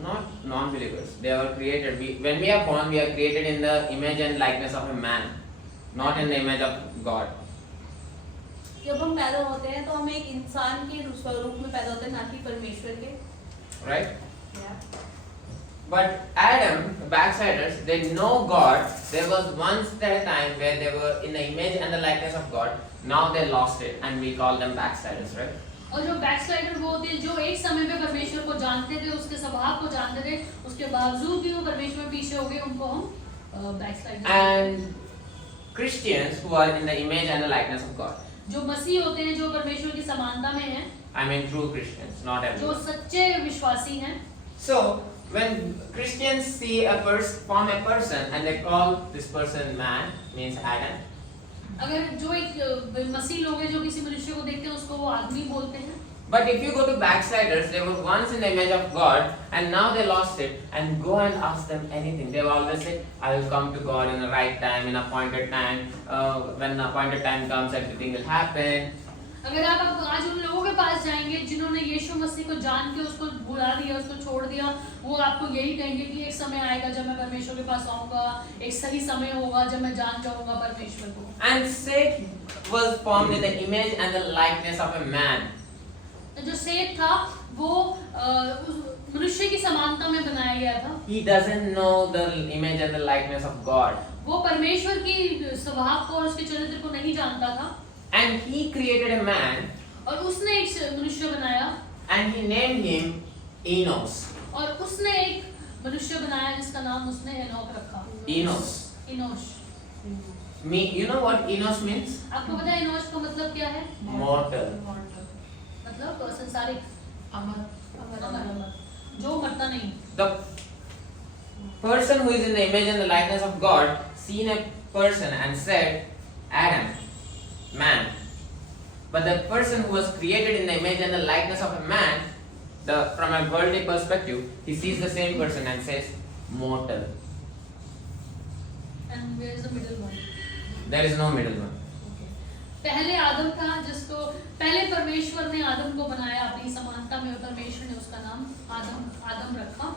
Not non-believers. They are created. When we are born, we are created in the image and likeness of a man, not in the image of God. जब हम पैदा होते हैं तो हम एक इंसान के स्वरूप में पैदा होते हैं, ना कि परमेश्वर के। Right? But Adam, the backsliders, they know God. There was once a time where they were in the image and the likeness of God. Now they lost it, and we call them backsliders, right? और जो बैकस्लाइडर वो होते हैं जो एक समय में परमेश्वर को जानते थे, उसके स्वभाव को जानते थे, उसके बावजूद भी वो परमेश्वर में पीछे हो गए, उनको हम बैकस्लाइडर। And Christians who are in the image and the likeness of God. जो मसीह होते हैं जो परमेश्वर की समानता में हैं, I mean true Christians, not जो everyone. सच्चे विश्वासी हैं। So when Christians see form a person and they call this person man, means Adam. अगर जो एक मसीह लोग हैं जो किसी मनुष्य को देखते हैं उसको वो आदमी बोलते हैं। But if you go to backsliders, they were once in the image of God and now they lost it, and go and ask them anything. They will always say, I will come to God in the right time, in appointed time. When the appointed time comes, everything will happen. अगर आप आज उन लोगों के पास जाएंगे जिन्होंने यीशु मसीह को जान के उसको भुला दिया, उसको छोड़ दिया, वो आपको यही कहेंगे कि एक समय आएगा जब मैं परमेश्वर के पास आऊंगा, एक सही समय होगा जब मैं जान जाऊंगा परमेश्वर को। And Seth was formed in the image and the likeness of a man. जो सेठ था वो मनुष्य की समानता में बनाया गया था। He doesn't know the image and the likeness of God. वो परमेश्वर की स्वभाव को और उसके चरित्र को नहीं जानता था। And he created a man. और उसने एक मनुष्य बनाया। And he named him Enos. और उसने एक मनुष्य बनाया जिसका नाम उसने एनोक रखा। Enos. इनोश। You know what Enos means? आपको पता है इनोश का मतलब क्या है? Mortal. मतलब संसारिक, अमर, जो मरता नहीं। The person who is in the image and the likeness of God seen a person and said, Adam, man. But the person who was created in the image and the likeness of a man, from a worldly perspective, he sees the same person and says, mortal. And where is the middle one? There is no middle one. पहले आदम था जिसको पहले परमेश्वर ने आदम को बनाया अपनी समानता में और परमेश्वर ने उसका नाम आदम रखा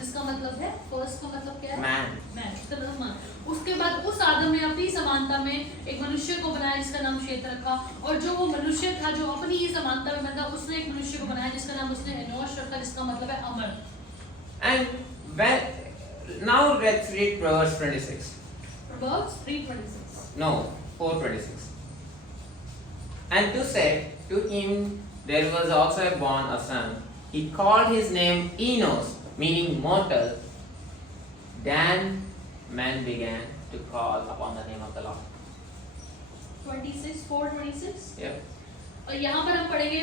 जिसका मतलब है फर्स्ट का मतलब क्या है? मैन। उसका मतलब मान। उसके बाद उस आदम ने अपनी समानता में एक मनुष्य को बनाया जिसका नाम शेत रखा और जो वो मनुष्य था जो अपनी ही समानता में बना उसने एक मनुष्य को बनाया जिसका नाम उसने एनोश रखा जिसका मतलब है अमर। And now let's read Proverbs 26. Proverbs 3:26. No, 4:26. And to say, to him there was also born a son. He called his name Enos, meaning mortal. Then men began to call upon the name of the Lord. 4:26 Yeah. और यहाँ पर हम पढ़ेंगे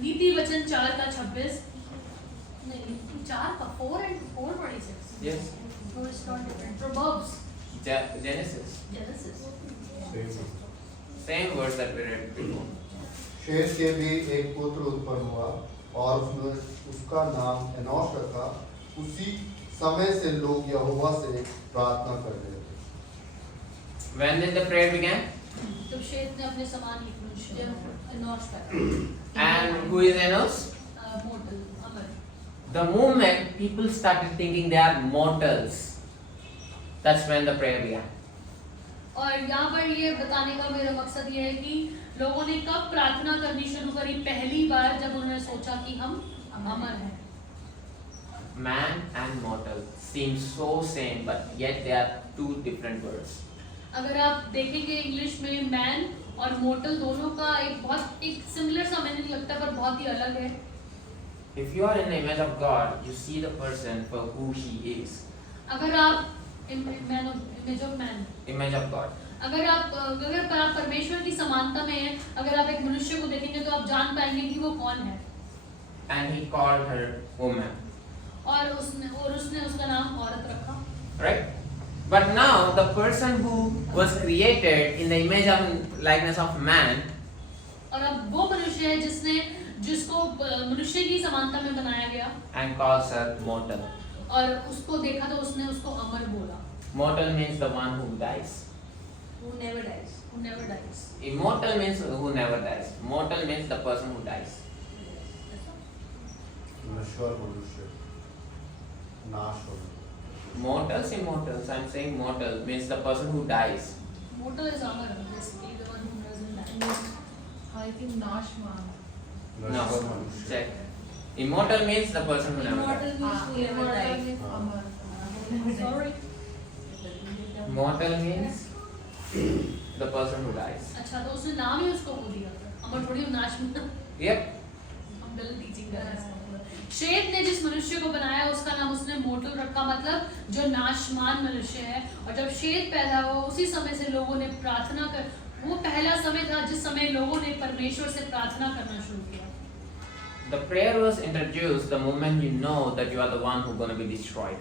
नीति वचन 4:26 नहीं 4:26 Yes. No, it's not different. Proverbs. Genesis. Same words that we read before. शेष के भी एक पुत्र उत्पन्न हुआ और उसने उसका नाम एनोश रखा। उसी समय से लोग यहोवा से प्रार्थना कर रहे थे। When did the prayer began? जब शेत ने अपने समान एक मनुष्य एनोश पैदा And who is Enos? mortal Amar. The moment people started thinking they are mortals, that's when the prayer began. और यहाँ पर ये बताने का मेरा मकसद ये है कि लोगों ने कब प्रार्थना करनी शुरू करी पहली बार जब उन्होंने सोचा कि हम अमर हैं। Man and mortal seem so same, but yet they are two different words. अगर आप देखेंगे इंग्लिश में मैन और मोर्टल दोनों का एक सिमिलर सा मीनिंग लगता है पर बहुत ही अलग है। If you are in the image of God, you see the person for who he is. अगर आप image of man, image of God. अगर आप परमेश्वर की समानता में हैं, अगर आप एक मनुष्य को देखेंगे तो आप जान पाएंगे कि वो कौन है। And he called her woman. और उसने उसका नाम औरत रखा। Right? But now the person who was created in the image and likeness of man और अब वो मनुष्य है जिसको मनुष्य की समानता में बनाया गया and calls her mortal. और उसको देखा तो उसने उसको अमर बोला। Mortal means the one who dies. Who never dies. Who never dies. Immortal means who never dies. Mortal means the person who dies. नश्वर मनुष्य, नाश होने। Mortals, immortals. I'm saying mortal means the person who dies. Mortal is Amar, basically the one who doesn't die. I think Nashman. No. नश्वर मनुष्य। Check. Immortal means the person who never Immortal dies. means who never Immortal dies. means Amar. Sorry. Mortal means the person who dies. अच्छा तो उसने नाम ही उसको वो दिया था। अमर थोड़ी नाश में Yep. हम गलत टीचिंग कर रहे हैं। शेत ने जिस मनुष्य को बनाया उसका नाम उसने मोटल रखा, मतलब जो नाशमान मनुष्य है। और जब शेत पैदा हुआ उसी समय से लोगों ने प्रार्थना कर, वो पहला समय था जिस समय लोगों ने परमेश्वर से प्रार्थना करना शुरू किया। The prayer was introduced the moment you know that you are the one who's going to be destroyed.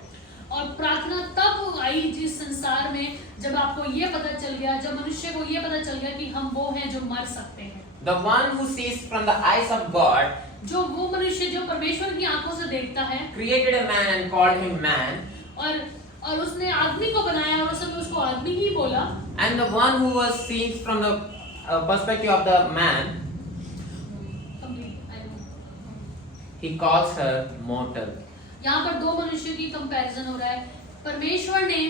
और प्रार्थना तब आई जिस संसार में जब आपको ये पता चल गया, जब मनुष्य को ये पता चल गया कि हम वो हैं जो मर सकते हैं। The one who sees from the eyes of God जो वो मनुष्य जो परमेश्वर की आंखों से देखता है created a man and called him man, और उसने आदमी को बनाया और उसने उसको आदमी ही बोला। and the one who was seen from the perspective of the man, he calls her mortal. यहाँ पर दो मनुष्य की कंपैरिजन हो रहा है। परमेश्वर ने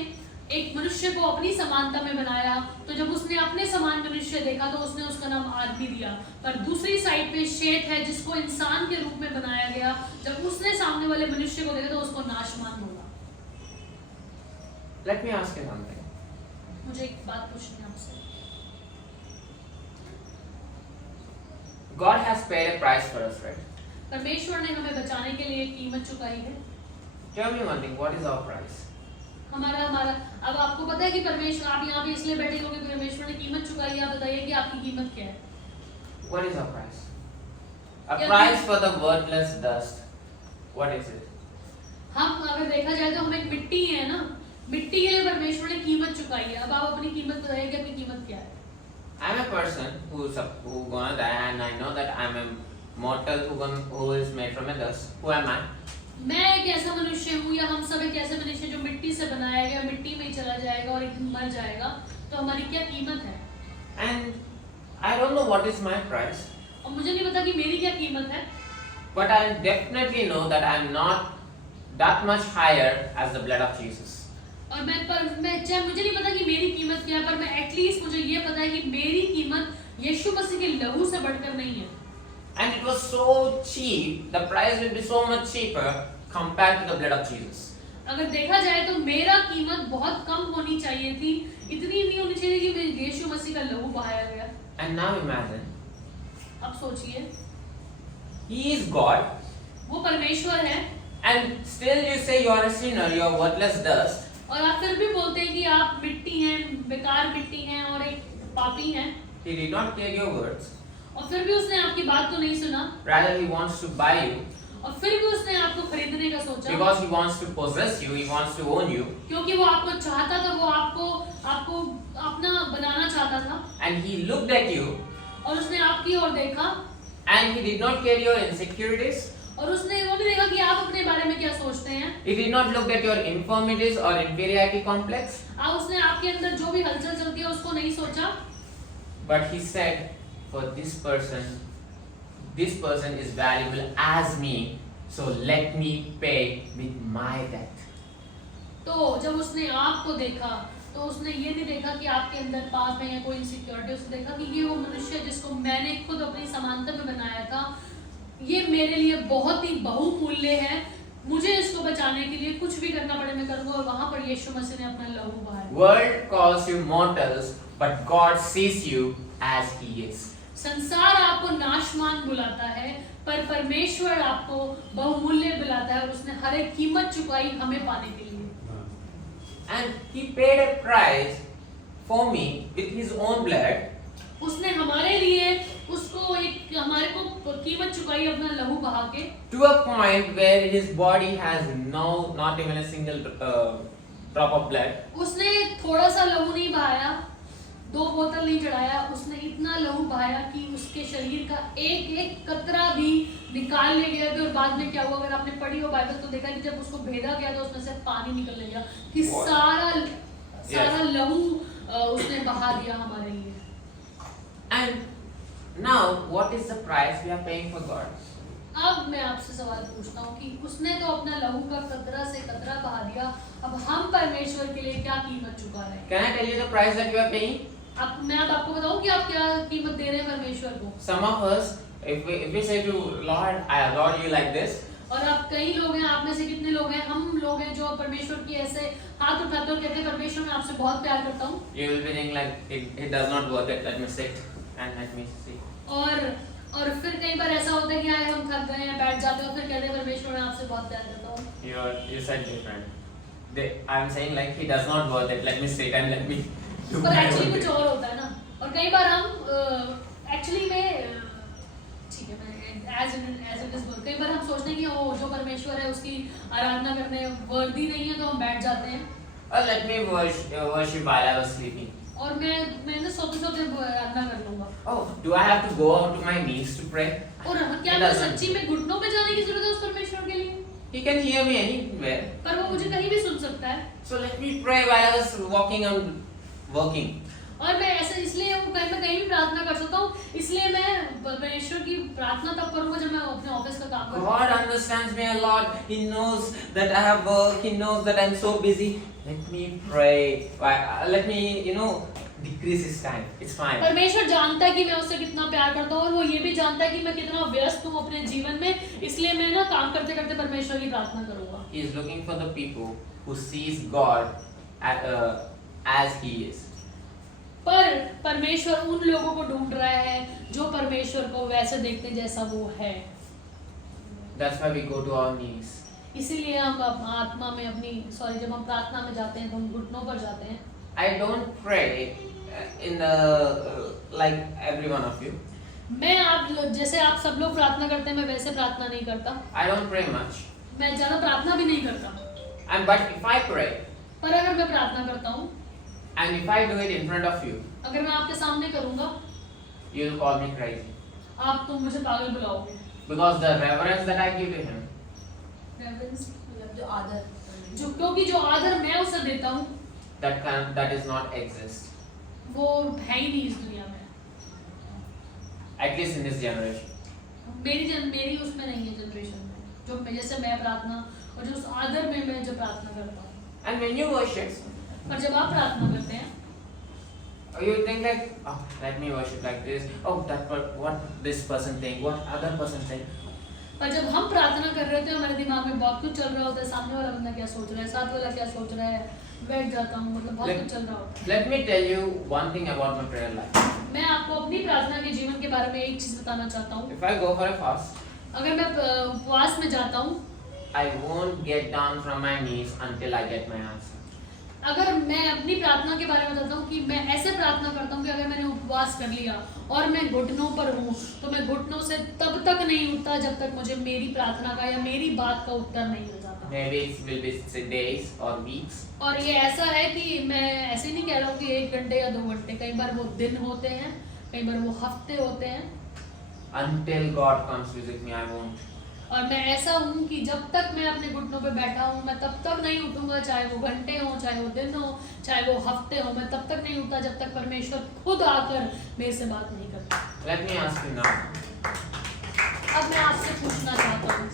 एक मनुष्य को अपनी समानता में बनाया, तो जब उसने अपने समान मनुष्य देखा तो उसने उसका नाम आदमी दिया। पर दूसरी साइड पे शेत है जिसको इंसान के रूप में बनाया गया, जब उसने सामने वाले मनुष्य को देखा तो उसको नाशमान बोला। Let me ask you something. मुझे एक बात पूछनी है आपसे। God has paid a price for us, right? परमेश्वर ने हमें बचाने के लिए कीमत चुकाई है। Tell me one thing, what is our price? हमारा अब आपको पता है कि परमेश्वर, आप यहाँ पे इसलिए बैठे हो कि परमेश्वर ने कीमत चुकाई है। आप बताइए कि आपकी कीमत क्या है? What is our price? A Yeah, price for the worthless dust. What is it? हम अगर देखा जाए तो हम एक मिट्टी है ना, मिट्टी के लिए परमेश्वर ने कीमत चुकाई है। अब आप अपनी कीमत बताइए कि आपकी कीमत क्या है? I'm a person who gonna die, and I know that I'm a mortal who is made from a dust. Who am I? मैं एक ऐसा मनुष्य हूँ, या हम सब एक ऐसे मनुष्य जो मिट्टी से बनाया गया, मिट्टी में ही चला जाएगा और एक दिन मर जाएगा। तो हमारी क्या कीमत है? And I don't know what is my price, और मुझे नहीं पता कि मेरी क्या कीमत है, but I definitely know that I'm not that much higher as the blood of Jesus. और मैं चाहे मुझे नहीं पता कि मेरी कीमत क्या है, पर मैं एटलीस्ट मुझे ये पता है कि मेरी कीमत यीशु मसीह के लहू से बढ़कर नहीं है। And it was so cheap, the price will be so much cheaper compared to the blood of Jesus. अगर देखा जाए तो मेरा कीमत बहुत कम होनी चाहिए थी, इतनी नहीं होनी चाहिए कि मेरे यीशु मसीह का लहू बहाया गया। And now imagine, अब सोचिए, He is God, वो परमेश्वर है and still you say you are a sinner, you are worthless dust. और आप फिर भी बोलते हैं कि आप मिट्टी हैं, बेकार मिट्टी हैं और एक पापी हैं। He did not hear your words. और फिर भी उसने आपकी बात को नहीं सुना, Rather, He wants to buy you और फिर भी उसने आपको खरीदने का सोचा, because He wants to possess you, He wants to own you, क्योंकि वो आपको चाहता था, वो आपको अपना बनाना चाहता था। and He looked at you, और उसने आपकी ओर देखा and He did not care your insecurities. और उसने वो भी देखा कि आप अपने बारे में क्या सोचते हैं। He did not look at your infirmities or inferiority complex, उसने आपके अंदर जो भी हलचल चलती है उसको नहीं सोचा, but He said, for this person is valuable as me, so let me pay with my death. तो जब उसने आपको देखा तो उसने ये नहीं देखा कि आपके अंदर पाप है या कोई इनसिक्योरिटी, उसने देखा कि ये वो मनुष्य है जिसको मैंने खुद अपनी समानता में बनाया था, ये मेरे लिए बहुत ही बहुमूल्य है, मुझे इसको बचाने के लिए कुछ भी करना पड़े मैं करूंगा। और वहां पर यीशु मसीह ने अपना लहू बहाया। World calls you mortals, but God sees you as He is. संसार आपको नाशमान बुलाता है, पर परमेश्वर आपको बहुमूल्य बुलाता है और उसने हर एक कीमत चुकाई हमें पाने के लिए। and he paid a price for me with his own blood. उसने हमारे लिए उसको एक हमारे को कीमत चुकाई अपना लहू बहा के, To a point where his body has not even a single drop of blood. उसने थोड़ा सा लहू नहीं बहाया, 2 बोतल नहीं चढ़ाया, उसने इतना लहू बहाया कि उसके शरीर का एक एक कतरा भी निकाल ले गया। और बाद में क्या हुआ, अगर आपने पढ़ी हो बाइबल तो देखा कि जब उसको भेदा गया तो उसमें से पानी निकलने लगा कि What? सारा लहू उसने बहा दिया हमारे लिए। And now, what is the price we are paying for God? अब मैं आपसे सवाल पूछता हूँ कि उसने तो अपना लहू का कतरा से कतरा बहा दिया, अब हम परमेश्वर के लिए क्या कीमत चुका रहे हैं? Can I tell you the price that we are paying? मैं अब आपको बताऊँ कि आप क्या कीमत दे रहे हैं परमेश्वर को। Some of us, if we say to Lord, I adore you like this, और अब कई लोग हैं, आप में से कितने लोग हैं, हम लोग हैं जो परमेश्वर की ऐसे हाथ उठाते और कहते हैं परमेश्वर मैं आपसे बहुत प्यार करता हूँ। you will be thinking like it does not worth it. Let me sit and let me see. और फिर कई बार ऐसा होता है कि आए हम थक गए हैं, बैठ जाते हैं और फिर कहते हैं परमेश्वर मैं आपसे बहुत प्यार करता हूँ। You said different. I'm saying like he does not worth it. Let me sit and let me do पर my एक्चुअली own कुछ thing. और होता है ना। और कई बार हम एक्चुअली में ठीक है मैं एज इट इज कई बार हम सोचते हैं कि ओ जो परमेश्वर है उसकी आराधना करने वर्दी नहीं है तो हम बैठ जाते हैं Or let me worship while I was sleeping. और मैंने सोते सोते आराधना कर लूंगा। Oh, do I have to go out to my knees to pray? और क्या It मैं doesn't. सच्ची में घुटनों पे जाने की जरूरत है उस परमेश्वर के लिए? He can hear me anywhere. पर वो मुझे कहीं भी सुन सकता है। So let me pray while I was walking and working. और मैं ऐसे इसलिए वो कहीं भी प्रार्थना कर सकता हूँ, इसलिए मैं परमेश्वर की प्रार्थना तब करूँगा जब मैं अपने ऑफिस का काम करूँगा। God understands me a lot. He knows that I have work. He knows that I'm so busy. Let me pray. Let me, decrease his time. It's fine. परमेश्वर जानता है कि मैं उससे कितना प्यार करता हूँ और वो ये भी जानता है कि मैं कितना व्यस्त हूँ अपने जीवन में, इसलिए मैं ना काम करते करते परमेश्वर की प्रार्थना करूँगा। He is looking for the people who sees God as He is. पर परमेश्वर उन लोगों को ढूंढ रहा है जो परमेश्वर को वैसे देखते हैं जैसा वो है। That's why we go to our knees. इसीलिए हम आत्मा में जब हम प्रार्थना में जाते हैं तो हम घुटनों पर जाते हैं। I don't pray in the like every one of you. जैसे आप सब लोग प्रार्थना करते हैं मैं वैसे प्रार्थना नहीं करता। I don't pray much. मैं ज्यादा प्रार्थना भी नहीं करता। But if I pray, पर अगर मैं प्रार्थना करता हूँ, and if I do it in front of you, अगर मैं आपके सामने करूँगा, you will call me crazy. आप तो मुझे पागल बुलाओगे। Because the reverence that I give to Him, Reverence, मतलब जो आदर क्योंकि जो आदर मैं उसे देता हूँ that does not exist. वो है ही नहीं इस दुनिया में। At least in this generation. मेरी उसमें नहीं है जनरेशन में, जो जैसे मैं प्रार्थना और जो उस आदर में मैं जो प्रार्थना करता हूँ। And when you worship, पर जब आप प्रार्थना करते हैं you think like, oh, let me worship like this. Oh, what this person think, what other person think. पर जब हम प्रार्थना कर रहे होते हैं हमारे दिमाग में बहुत कुछ चल रहा होता है, सामने वाला बंदा क्या सोच रहा है, साथ वाला क्या सोच रहा है, बैठ जाता हूँ, मतलब बहुत कुछ चल रहा होता है। Let me tell you one thing about my prayer life. मैं आपको अपनी प्रार्थना के जीवन के बारे में एक चीज बताना चाहता हूँ। If I go for a fast, अगर मैं उपवास में जाता हूँ, I won't get down from my knees until I get my answer. अगर मैं अपनी प्रार्थना के बारे में बताता हूँ कि मैं ऐसे प्रार्थना करता हूँ कि अगर मैंने उपवास कर लिया और मैं घुटनों पर हूँ तो मैं घुटनों से तब तक नहीं उठता जब तक मुझे मेरी प्रार्थना का या मेरी बात का उत्तर नहीं मिल जाता। Maybe it will be days or weeks. और ये ऐसा है कि मैं ऐसे नहीं कह रहा हूँ कि 1 घंटे या 2 घंटे, कई बार वो दिन होते हैं, कई बार वो हफ्ते होते हैं। Until God comes visit me, I won't. और मैं ऐसा हूँ कि जब तक मैं अपने घुटनों पे बैठा हूँ मैं तब तक नहीं उठूंगा, चाहे वो घंटे हो, चाहे वो दिन हो, चाहे वो हफ्ते हो, मैं तब तक नहीं उठता जब तक परमेश्वर खुद आकर मेरे से बात नहीं करता। Let me ask you now. अब मैं आपसे पूछना चाहता हूँ,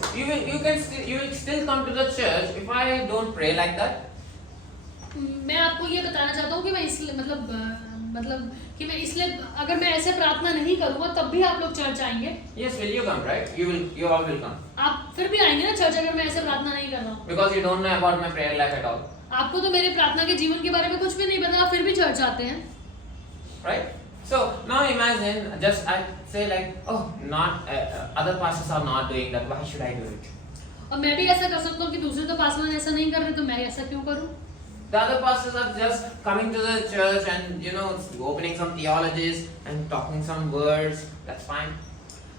You will still come to the church if I don't pray like that? मैं आपको ये बताना चाहता हूँ कि मैं इसलिए मतलब कि मैं इसलिए अगर मैं ऐसे प्रार्थना नहीं करूँगा तब भी आप लोग चर्च आएंगे। Yes, will you come, right? You all will come. आप फिर भी आएंगे ना चर्च अगर मैं ऐसे प्रार्थना नहीं कर रहा हूँ। Because you don't know about my prayer life at all. आपको तो मेरे प्रार्थना के जीवन के बारे में कुछ भी नहीं पता, आप फिर भी चर्च आते हैं। Right? So now imagine, just I say like, oh, not other pastors are not doing that. Why should I do it? और मैं भी ऐसा कर सकता हूँ कि दूसरे तो पासवान ऐसा नहीं कर रहे तो मैं ऐसा क्यों करूँ? The other pastors are just coming to the church and opening some theologies and talking some words. That's fine.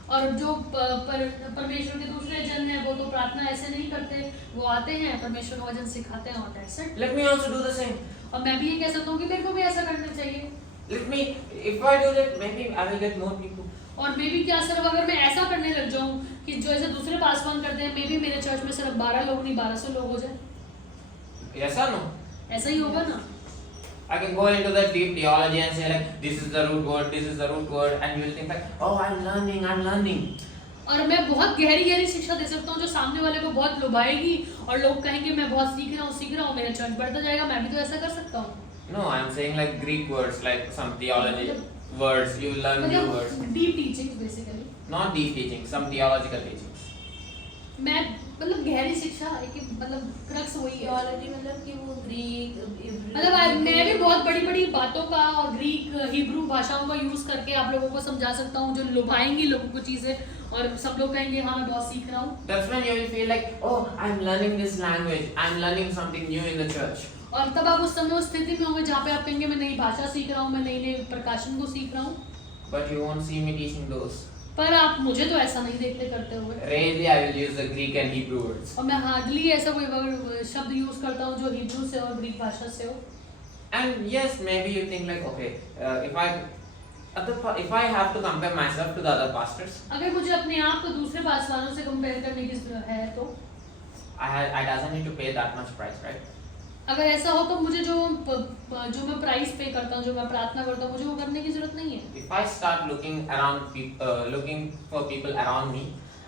और जो परमेश्वर के दूसरे जन हैं वो तो प्रार्थना ऐसे नहीं करते, वो आते हैं परमेश्वर का वचन सिखाते हैं और that's it। Let me also do the same. और मैं भी ये कह सकता हूँ कि मेरे को भी ऐसा करना चाहिए। If I do that, maybe I will get more people. और मे भी क्या सिर्फ अगर मैं ऐसा करने लग जाऊँ कि जो ऐसे दूसरे पासवान करते हैं, मे भी मेरे चर्च में सिर्फ 12 लोग नहीं 1200 लोग हो जाए। Yes or no? ऐसा ही होगा ना। I can go into the deep theology and say like, this is the root word, this is the root word, and you will think like, oh, I'm learning. और मैं बहुत गहरी शिक्षा दे सकता हूँ जो सामने वाले को बहुत लुभाएगी और लोग कहेंगे मैं बहुत सीख रहा हूँ, मेरा चर्च बढ़ता जाएगा, मैं भी तो ऐसा कर सकता हूँ। No, I'm saying like Greek words, like some theology words. You learn new words. Deep teachings basically. Not deep teaching, some theological teachings. मैं मतलब गहरी शिक्षा मतलब क्रक्स वही है। थियोलॉजी मतलब कि वो ग्रीक मतलब मैं भी बहुत बड़ी बातों का और ग्रीक हिब्रू भाषाओं का यूज करके आप लोगों को समझा सकता हूँ जो लुभाएंगी लोगों को चीजें और सब लोग कहेंगे हाँ मैं बहुत सीख रहा हूँ। That's when you will feel like, oh, I'm learning this language. I'm learning something new in the church. और तब आप उस समय उस स्थिति में होंगे जहाँ पे आप कहेंगे मैं नई भाषा सीख रहा हूँ, मैं नई प्रकाशन को सीख रहा हूँ। But you won't see me teaching those. पर आप मुझे तो ऐसा नहीं देखते करते हुए। Rarely I will use the Greek and Hebrew words. और मैं हार्डली ऐसा कोई शब्द यूज करता हूँ जो हिब्रू से और ग्रीक भाषा से हो। And yes, maybe you think like, okay, if I have to compare myself to the other pastors, अगर मुझे अपने आप को दूसरे पासवानों से कंपेयर करने की जरूरत है तो I doesn't need to pay that much price, right? अगर ऐसा हो तो मुझे जो मैं प्राइस पे करता हूँ, जो मैं प्रार्थना करता हूँ, मुझे वो करने की जरूरत नहीं है। If I start looking for people around me,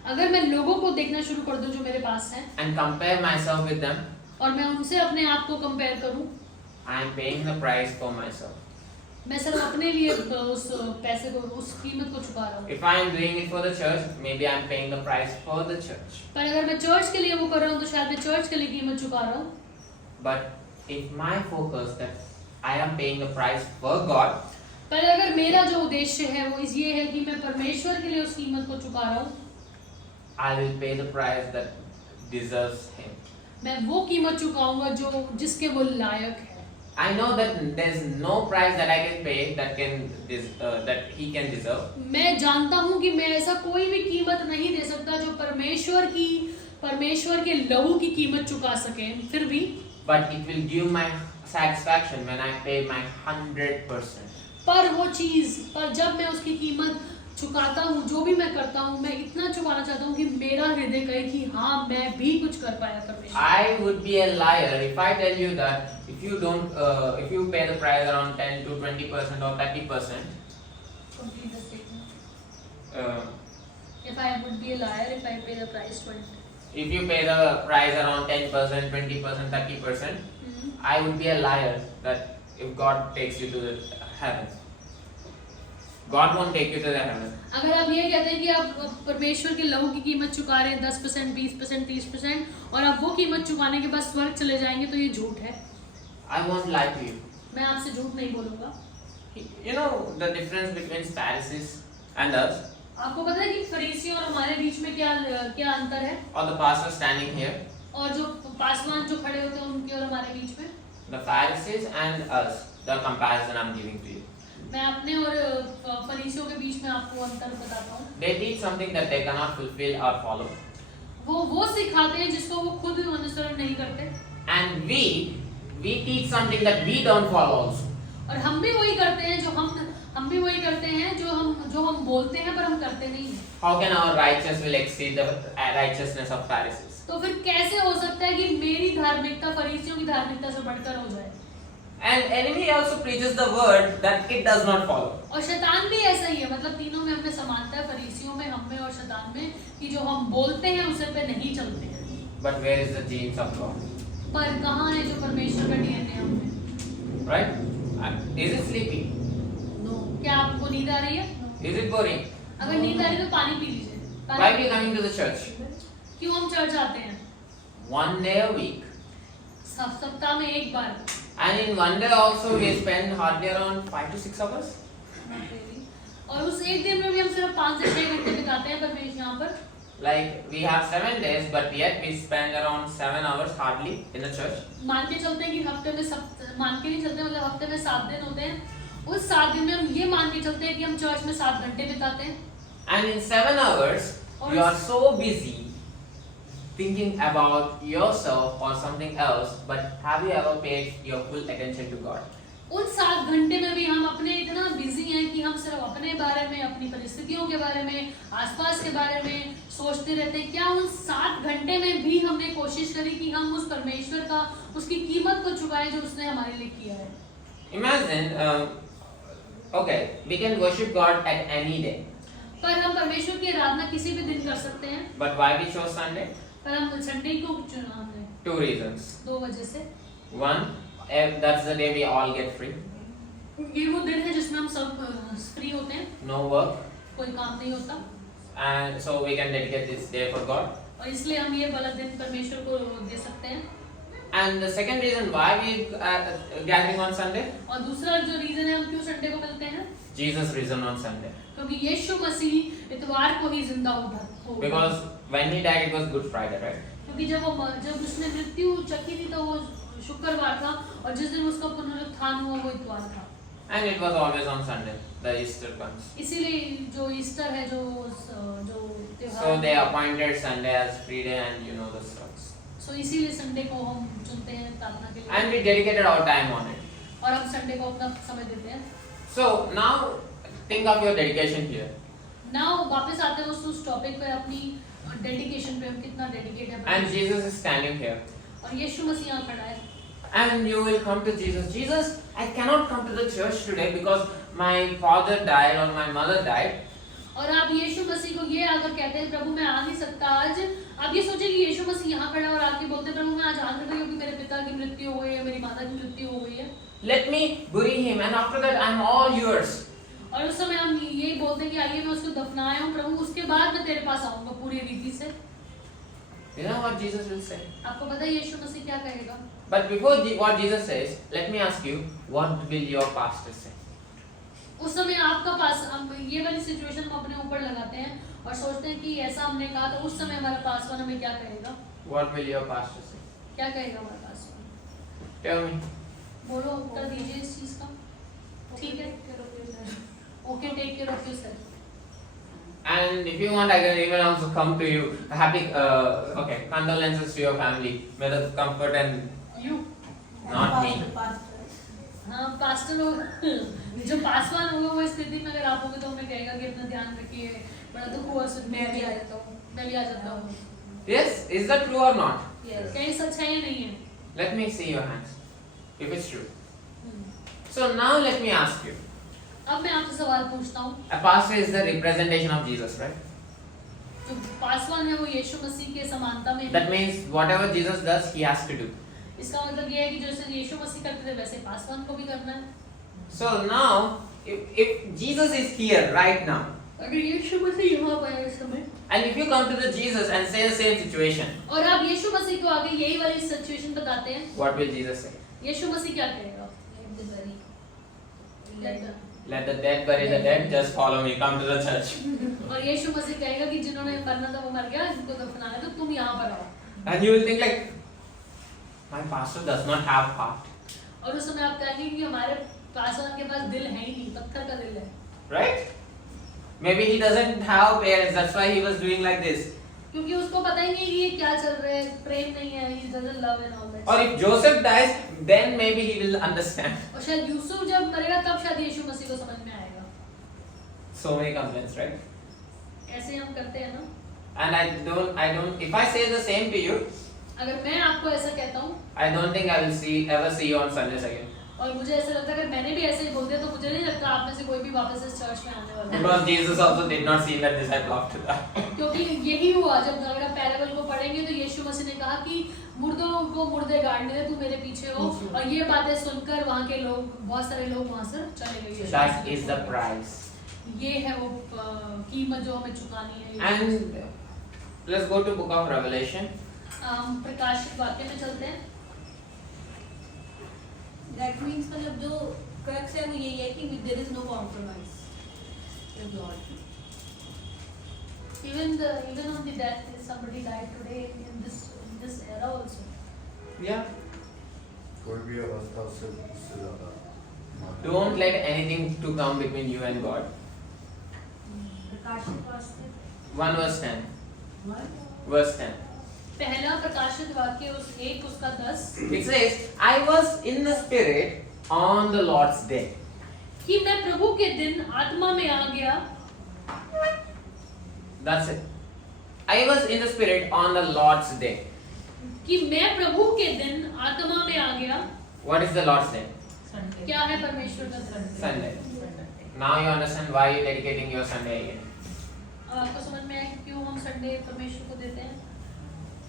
अगर मैं लोगों को देखना शुरू कर दूँ जो मेरे पास हैं and compare myself with them, और मैं उनसे अपने आप को कंपेयर करूँ, I am paying the price for myself. मैं सिर्फ अपने लिए उस पैसे को, उस कीमत को चुका रहा हूँ। If I am doing it for the church, maybe I am paying the price for the church. पर अगर मैं चर्च के लिए वो कर रहा हूँ तो शायद मैं चर्च के लिए कीमत चुका रहा हूँ। But if my focus that I am paying the price for God, पर अगर मेरा जो उद्देश्य है वो ये है कि मैं परमेश्वर के लिए उस कीमत को चुका रहा हूँ, I will pay the price that deserves Him. मैं वो कीमत चुकाऊंगा जो जिसके वो लायक है। I know that there is no price that I can pay that He can deserve. मैं जानता हूँ कि मैं ऐसा कोई भी कीमत नहीं दे सकता जो परमेश्वर के लहू की कीमत चुका सके। फिर भी But it will give my satisfaction when I pay my 100%. पर जब मैं उसकी कीमत चुकाता हूँ, जो भी मैं करता हूँ, मैं इतना चुकाना चाहता हूँ कि मेरा हृदय कहे कि हाँ मैं भी कुछ कर पाया परमेश्वर। I would be a liar if I tell you that if you pay the price around 10 to 20% or 30%. Complete the statement. Uh, If I would be a liar if I pay the price 20. If you pay the price around 10%, 20%, 30%, I would be a liar that if God takes you to the heaven. God won't take you to the heaven. अगर आप ये कहते हैं कि आप परमेश्वर के लहू की कीमत चुका रहे हैं 10%, 20%, 30% और आप वो कीमत चुकाने के बाद स्वर्ग चले जाएंगे तो ये झूठ है। I won't lie to you. मैं आपसे झूठ नहीं बोलूँगा। You know the difference between Pharisees and us, आपको पता है कि फरीसियों और हमारे बीच में क्या अंतर है? or the pastor standing here, और जो पासवान जो खड़े होते हैं उनके और हमारे बीच में? the Pharisees and us, the comparison I'm giving to you. मैं अपने और फरीसियों के बीच में आपको अंतर बताता हूँ। They teach something that they cannot fulfill or follow. वो सिखाते हैं जिसको वो खुद अनुसरण नहीं करते। And we teach something that we don't follow also. और हम भी वही करते हैं जो हम बोलते हैं पर हम करते नहीं हैं। How can our righteousness will exceed the righteousness of Pharisees? तो फिर कैसे हो सकता है कि मेरी धार्मिकता फरीसियों की धार्मिकता से बढ़कर हो जाए? And enemy also preaches the word that it does not follow. और शैतान भी ऐसा ही है, मतलब तीनों में हमें समानता है, फरीसियों में, हम में और शैतान में, कि जो हम बोलते हैं उसे पे नहीं चलते हैं। But where is the genes of God? पर कहाँ है जो परमेश्वर का डीएनए हम में? Right? Is it sleepy? No. क्या आपको नींद आ रही है? Is it boring? अगर नींद आ रही है तो पानी पी लीजिए। Why are you coming to the church? क्यों हम चर्च आते हैं? One day a week. सप्ताह में एक बार। And in one day also we spend hardly around 5 to 6 hours. और उस एक दिन में भी हम सिर्फ 5 से 6 घंटे बिताते हैं परमेश्वर यहाँ पर। Like we have 7 days, but yet we spend around 7 hours hardly in the church. मान के चलते हैं कि हफ्ते में मान के नहीं चलते, मतलब हफ्ते में 7 दिन होते हैं, उस 7 दिन में हम ये मान के चलते हैं कि हम चर्च में 7 घंटे बिताते हैं. And in 7 hours, you are so busy thinking about yourself or something else, but have you ever paid your full attention to God? उन 7 घंटे में भी हम अपने इतना बिजी हैं कि हम सिर्फ अपने बारे में, अपनी परिस्थितियों के बारे में, आसपास के बारे में सोचते रहते हैं. क्या उन 7 घंटे में भी हमने कोशिश करी कि हम उस परमेश्वर का, उसकी कीमत को चुकाएं जो उसने हमारे लिए किया है? Imagine, okay, we can worship God at any day, पर हम परमेश्वर की आराधना किसी भी दिन कर सकते हैं, but why we chose Sunday? पर हम संडे को चुना हमने 2 reasons. 2 वजह से. One, that's the day we all get free. ये वो दिन है जिसमें हम सब फ्री होते हैं, No work, कोई काम नहीं होता, and so we can dedicate this day for God. और इसलिए हम ये वाला दिन परमेश्वर को दे सकते हैं. And the second reason why we gathering on Sunday, और दूसरा जो रीजन है हम क्यों संडे को मिलते हैं, Jesus risen on Sunday. क्योंकि यीशु मसीह इतवार को ही जिंदा हो. Because when he died, it was Good Friday, right? क्योंकि जब उसने मृत्यु चखी थी तो वो शुक्रवार था, और जिस दिन उसका पुनरुत्थान हुआ वो इतवार था. And it was always on Sunday. The Easter comes. इसीलिए जो ईस्टर है, जो त्योहार, So they appointed Sunday as free day, and you know the stuff. सो इसीलिए संडे को हम चुनते हैं प्रार्थना के लिए, And we dedicated our time on it. और हम संडे को अपना समय देते हैं. So now think of your dedication here. Now वापस आते हैं उस टॉपिक पे, अपनी डेडिकेशन पे, हम कितना डेडिकेट है. And Jesus is standing here. और यीशु मसीह यहाँ खड़ा है. And you will come to Jesus. Jesus, I cannot come to the church today because my father died or my mother died. और आप यीशु मसीह को ये अगर कहते हैं, प्रभु मैं आ नहीं सकता आज, आप ये सोचिए कि यीशु मसीह यहाँ खड़ा है और आके बोलते हैं, प्रभु मैं आज आ नहीं सकता क्योंकि मेरे पिता की मृत्यु हो गई है, मेरी माता की मृत्यु हो गई है. Let me bury him, and after that I'm all yours. और उस समय हम यही बोलते हैं कि आइए मैं उसको दफनाया हूँ प्रभु, उसके बाद मैं तेरे पास आऊंगा पूरी रीति से. You know what Jesus will say? आपको पता है यीशु मसीह क्या कहेगा? But before what Jesus says, let me ask you, what will your pastor say? उस समय आपका पास, हम ये वाली सिचुएशन हम अपने ऊपर लगाते हैं और सोचते हैं कि ऐसा हमने कहा, तो उस समय हमारा पासवान हमें क्या कहेगा? What will your pastor say? क्या कहेगा हमारा पासवान? Tell me. बोलो, उत्तर दीजिए इस चीज का. ठीक है, okay, take care of yourself. And if you want, I can even also come to you. Happy, okay, condolences to your family. May the comfort and you, not me. हाँ, pastor हो, जो पासवान होगा वो स्थिति में अगर आप होगे तो हमें कहेगा कि अपना ध्यान रखिए, बड़ा दुख हुआ सुन, मैं भी आ जाता हूँ, मैं भी आ जाता हूँ. Yes, is that true or not? कहीं सच है या नहीं है? Let me see your hands. If it's true. So now let me ask you. अब मैं आपसे सवाल पूछता हूँ. A pastor is the representation of Jesus, right? जो पासवान है वो यीशु मसीह के समानता में है. That means whatever Jesus does, he has to do. इसका मतलब ये है कि जैसे यीशु मसीह करते थे वैसे पासवान को भी करना है. So now, if Jesus is here right now, अगर यीशु मसीह यहाँ पर है इस समय, and if you come to the Jesus and say the same situation, और आप यीशु मसीह को आगे यही वाली सिचुएशन बताते हैं, what will Jesus say? यीशु मसीह क्या कहेगा? Let the dead bury the dead, just follow me, come to the church. और यीशु मसीह कहेगा कि जिन्होंने मरना था वो मर गया, जिनको दफनाना है तो तुम यहाँ पर आओ. And you will think like, my pastor does not have heart, और उस समय आप कहेंगे कि हमारे पासवान के पास दिल है ही नहीं, पत्थर का दिल है. right? Maybe he doesn't have parents, that's why he was doing like this. क्योंकि उसको पता ही नहीं कि ये क्या चल रहा है, प्रेम नहीं है, he doesn't love and all that. Or if Joseph dies, then maybe he will understand. और शायद यूसुफ जब मरेगा तब शायद यीशु मसीह को समझ में आएगा. So many complaints, right? ऐसे हम करते हैं ना. And I don't, if I say the same to you, अगर मैं आपको ऐसा कहता हूँ, I don't think I will ever see you on Sundays again. और मुझे ऐसा लगता है अगर मैंने भी ऐसे ही बोल दिया तो मुझे नहीं लगता आप में से कोई भी वापस इस चर्च में आने वाला है. Because Jesus also did not see that disciple after that. क्योंकि यही हुआ, जब अगर आप पैराबल को पढ़ेंगे तो यीशु मसीह ने कहा कि मुर्दों को मुर्दे गाड़ने दे, तू मेरे पीछे हो. और ये बातें सुनकर वहाँ के लोग, बहुत सारे लोग वहाँ से चले गए. That is the price. ये है वो कीमत जो हमें चुकानी है. And let's go to book of Revelation. हम प्रकाशित वाक्य में चलते हैं. That means मतलब जो crux है वो यही है कि there is no compromise with God. Even on the death, somebody died today in this era also. Yeah. कोई भी अवस्था उससे ज़्यादा Don't let anything to come between you and God. 1 verse 10. Verse 10. पहला प्रकाशित वाक्य उसका 10 It says, I was in the spirit on the Lord's day. कि मैं प्रभु के दिन आत्मा में आ गया. That's it. I was in the spirit on the Lord's day. कि मैं प्रभु के दिन आत्मा में आ गया. What is the Lord's day? क्या है परमेश्वर का दिन? Sunday. Now you understand why you're dedicating your Sunday again. आपको समझ में आया कि क्यों हम संडे परमेश्वर को देते हैं?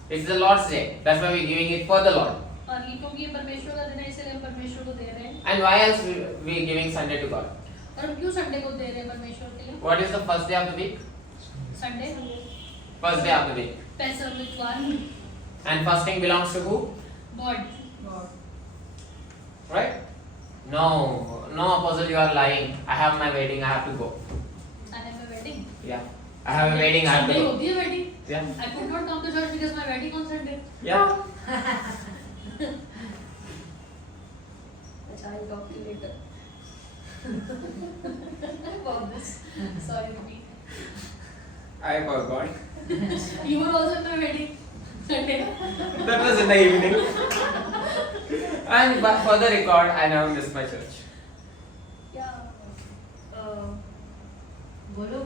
It's the Lord's day. That's why we're giving it for the Lord. और ये क्योंकि ये परमेश्वर का दिन है इसलिए हम परमेश्वर को दे रहे हैं. And why else we're giving Sunday to God? और हम क्यों संडे को दे रहे हैं परमेश्वर के लिए? What is the first day of the week? Sunday First day of the week. पैसा विद्वान And fasting belongs to who? God. Right? No, apostle, you are lying. I have my wedding, I have to go. I have a wedding. Yeah. I have a wedding, I have to Sunday go. होती है wedding. Yeah. I could not come to church because my wedding on Sunday. Yeah. I'll talk to you later. About this. Sorry, repeat. I forgot. You were also in my wedding. Sunday. That was in the evening. And but for the record, I never missed my church. Yeah. बोलो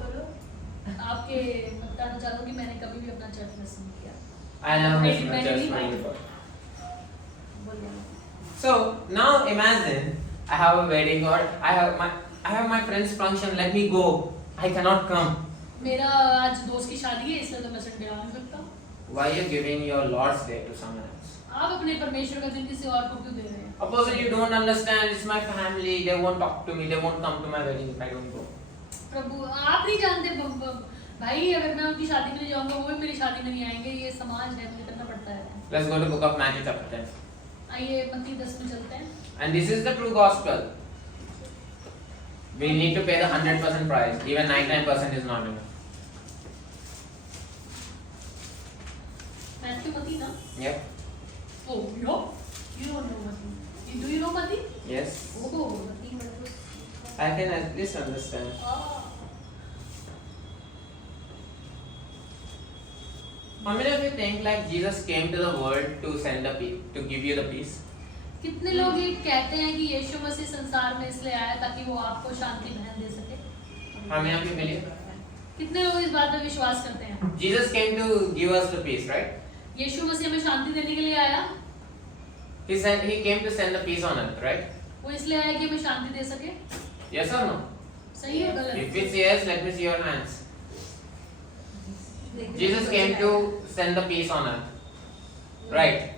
आपके मैं बताना चाहता हूँ कि मैंने कभी भी अपना चर्च मिस नहीं किया. I never missed my मैंने church नहीं for the मानी. record. बोलिए. So now imagine I have a wedding or I have my friend's function. Let me go. I cannot come. मेरा आज दोस्त की शादी है इसलिए तो मैं संडे आ नहीं सकता. Why are you giving your Lord's day to someone else? आप अपने परमेश्वर का दिन किसी और को क्यों दे रहे हैं? Apostle, you don't understand. It's my family. They won't talk to me. They won't come to my wedding if I don't go. प्रभु आप नहीं जानते भाई अगर मैं उनकी शादी में नहीं जाऊंगा वो भी मेरी शादी में नहीं आएंगे. ये समाज है मुझे करना पड़ता है. Let's go to book of Matthew chapter 10. आइए मत्ती 10 में चलते हैं. And this is the true gospel. We need to pay the 100% price. Even 99% is not enough. Matthew मत्ती ना? Yep. Oh, you don't know Matti. Do you know Matti? Yes. Oh, Matti मतलब. I can at least understand. How many of you think like Jesus came to the world to send the peace, to give you the peace? कितने लोग ये कहते हैं कि यीशु मसीह संसार में इसलिए आया ताकि वो आपको शांति बहन दे सके? How many of you believe? कितने लोग इस बात में विश्वास करते हैं? Jesus came to give us the peace, right? यीशु मसीह हमें शांति देने के लिए आया. He came to send the peace on earth, right? वो इसलिए आया कि हमें शांति दे सके. Yes or no? सही है गलत? If it's yes, let me see your hands. Jesus came to send the peace on earth, right?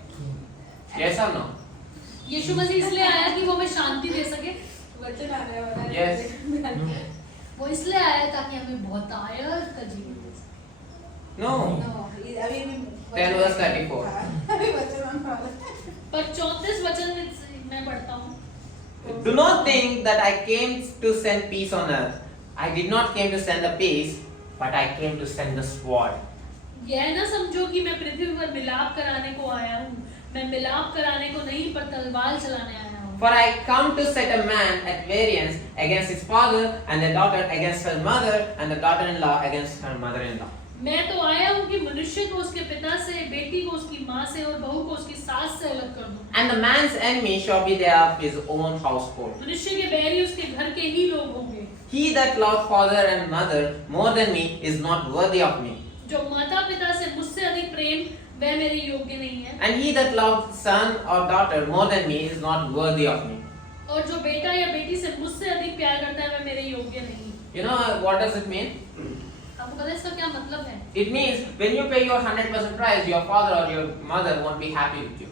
Yes or no? यीशु मसीह इसलिए आया कि वो हमें शांति दे सके. वचन आने वाला है. Yes. वो इसलिए आया ताकि हमें बहुतायत का जीवन दे सके. No. अभी 10 verse 34. अभी वचन आने वाला है. पर 34 वचन मैं पढ़ता हूँ. Do not think that I came to send peace on earth. I did not came to send the peace, but I came to send the sword. यह ना समझो कि मैं पृथ्वी पर मिलाप कराने को आया हूँ. मैं मिलाप कराने को नहीं पर तलवार चलाने आया हूँ. For I come to set a man at variance against his father, and the daughter against her mother, and the daughter-in-law against her mother-in-law. मैं तो आया हूँ कि मनुष्य को उसके पिता से, बेटी को उसकी माँ से और बहू को उसकी सास से अलग कर दूँ. And the man's enemy shall be there of his own household. मनुष्य के बैरी उसके घर के ही लोग होंगे. He that loveth father and mother more than me is not worthy of me. जो माता पिता से मुझसे अधिक प्रेम वह मेरे योग्य नहीं है. And he that loveth son or daughter more than me is not worthy of me. और जो बेटा या बेटी से मुझसे अधिक प्यार करता है वह मेरे योग्य नहीं. You know what does it mean? आपको पता है इसका क्या मतलब है? It means when you pay your 100% price, your father or your mother won't be happy with you.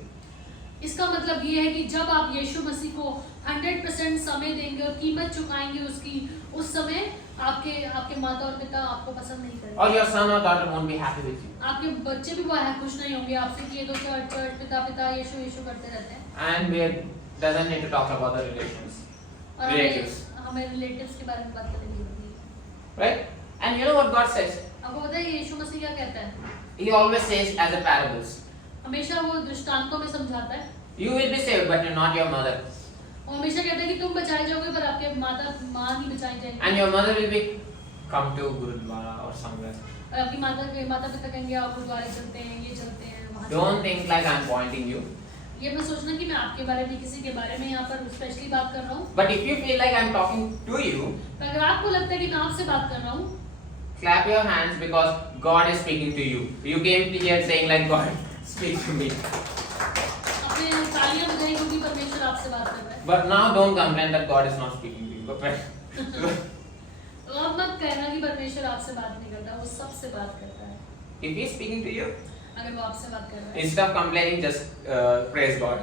इसका मतलब ये है कि जब आप यीशु मसीह को 100% समय देंगे और कीमत चुकाएंगे उसकी, उस समय आपके माता और पिता आपको पसंद नहीं करेंगे. Or your son or daughter won't be happy with you. आपके बच्चे भी खुश नहीं होंगे आपसे कि ये तो चर्च पिता यीशु करते रहते हैं. And we doesn't need to talk about the relations. और Relatives. हमें रिलेटिव्स के बारे में बात करने की जरूरत नहीं है. Right? And you know what God says? आपको पता है यीशु मसीह क्या कहता है? He always says as a parables. हमेशा वो दृष्टांतों में समझाता है। You will be saved, but you're not your mother. वो हमेशा कहता है कि तुम बचाए जाओगे पर आपके माँ नहीं बचाई जाएंगी। And your mother will be come to Gurudwara or somewhere. और आपकी माता पिता कहेंगे आप गुरुद्वारे चलते हैं, ये चलते हैं, वहाँ Don't think like I'm pointing you. ये मैं सोचना कि मैं आपके बारे में किसी के बारे में यहाँ पर स्पेशली बात कर रहा हूँ। But if you feel like I'm talking to you, पर अगर आपको लगता है कि मैं आपसे बात कर रहा हूँ, clap your hands because God is speaking to you. You came here saying like God speak to me. अपने तालियां बजाएं क्योंकि परमेश्वर आपसे बात कर रहा है। But now don't complain that God is not speaking to you. Okay? तो अब मत कहना कि परमेश्वर आपसे बात नहीं करता, वो सबसे बात करता है। If He is speaking to you, अगर वो आपसे बात कर रहा है, instead of complaining, just praise God.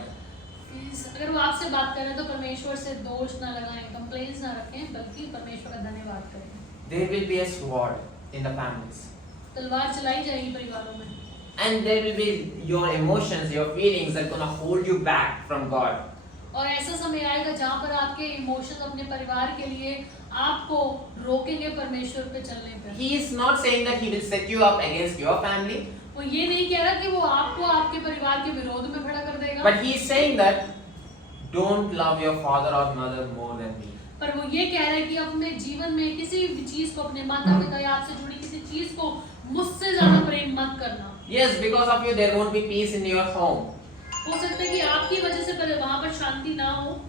अगर वो आपसे बात कर रहे हैं तो परमेश्वर से दोष ना लगाएं, कंप्लेंट्स ना रखें, बल्कि परमेश्वर का धन्यवाद करें। There will be a sword in the families. तलवार चलाई जाएगी परिवारों में। And there will be your emotions, your feelings that are gonna hold you back from God. और ऐसा समय आएगा जहाँ पर आपके इमोशंस अपने परिवार के लिए आपको रोकेंगे परमेश्वर पे चलने पे। He is not saying that He will set you up against your family, वो ये नहीं कह रहा कि वो आपको आपके परिवार के विरोध में खड़ा कर देगा। but He is saying that don't love your father or mother more than me. पर वो ये कह रहा है कि अपने जीवन में किसी भी चीज को, अपने माता पिता या आपसे जुड़ी किसी चीज को मुझसे ज्यादा प्रेम मत करना। Yes, because of you there won't be peace in your home. हो सकता है कि आपकी वजह से वहां पर शांति ना हो,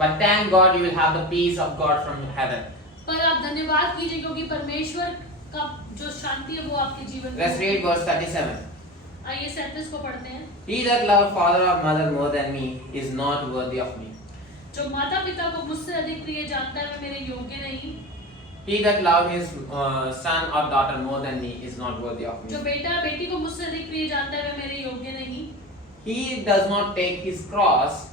But thank God you will have the peace of God from heaven. पर आप धन्यवाद कीजिए क्योंकि परमेश्वर का जो शांति है वो आपके जीवन में। Let's read verse 37. आइए 37 को पढ़ते हैं। He that loveth father or mother more than me is not worthy of me. जो माता पिता को मुझसे अधिक प्रिय जानता है वह मेरे योग्य नहीं। He that loveth his son or daughter more than me is not worthy of जो me. बेटा बेटी को मुझसे अधिक प्रिय जानता है वह मेरे योग्य नहीं। He does not take his cross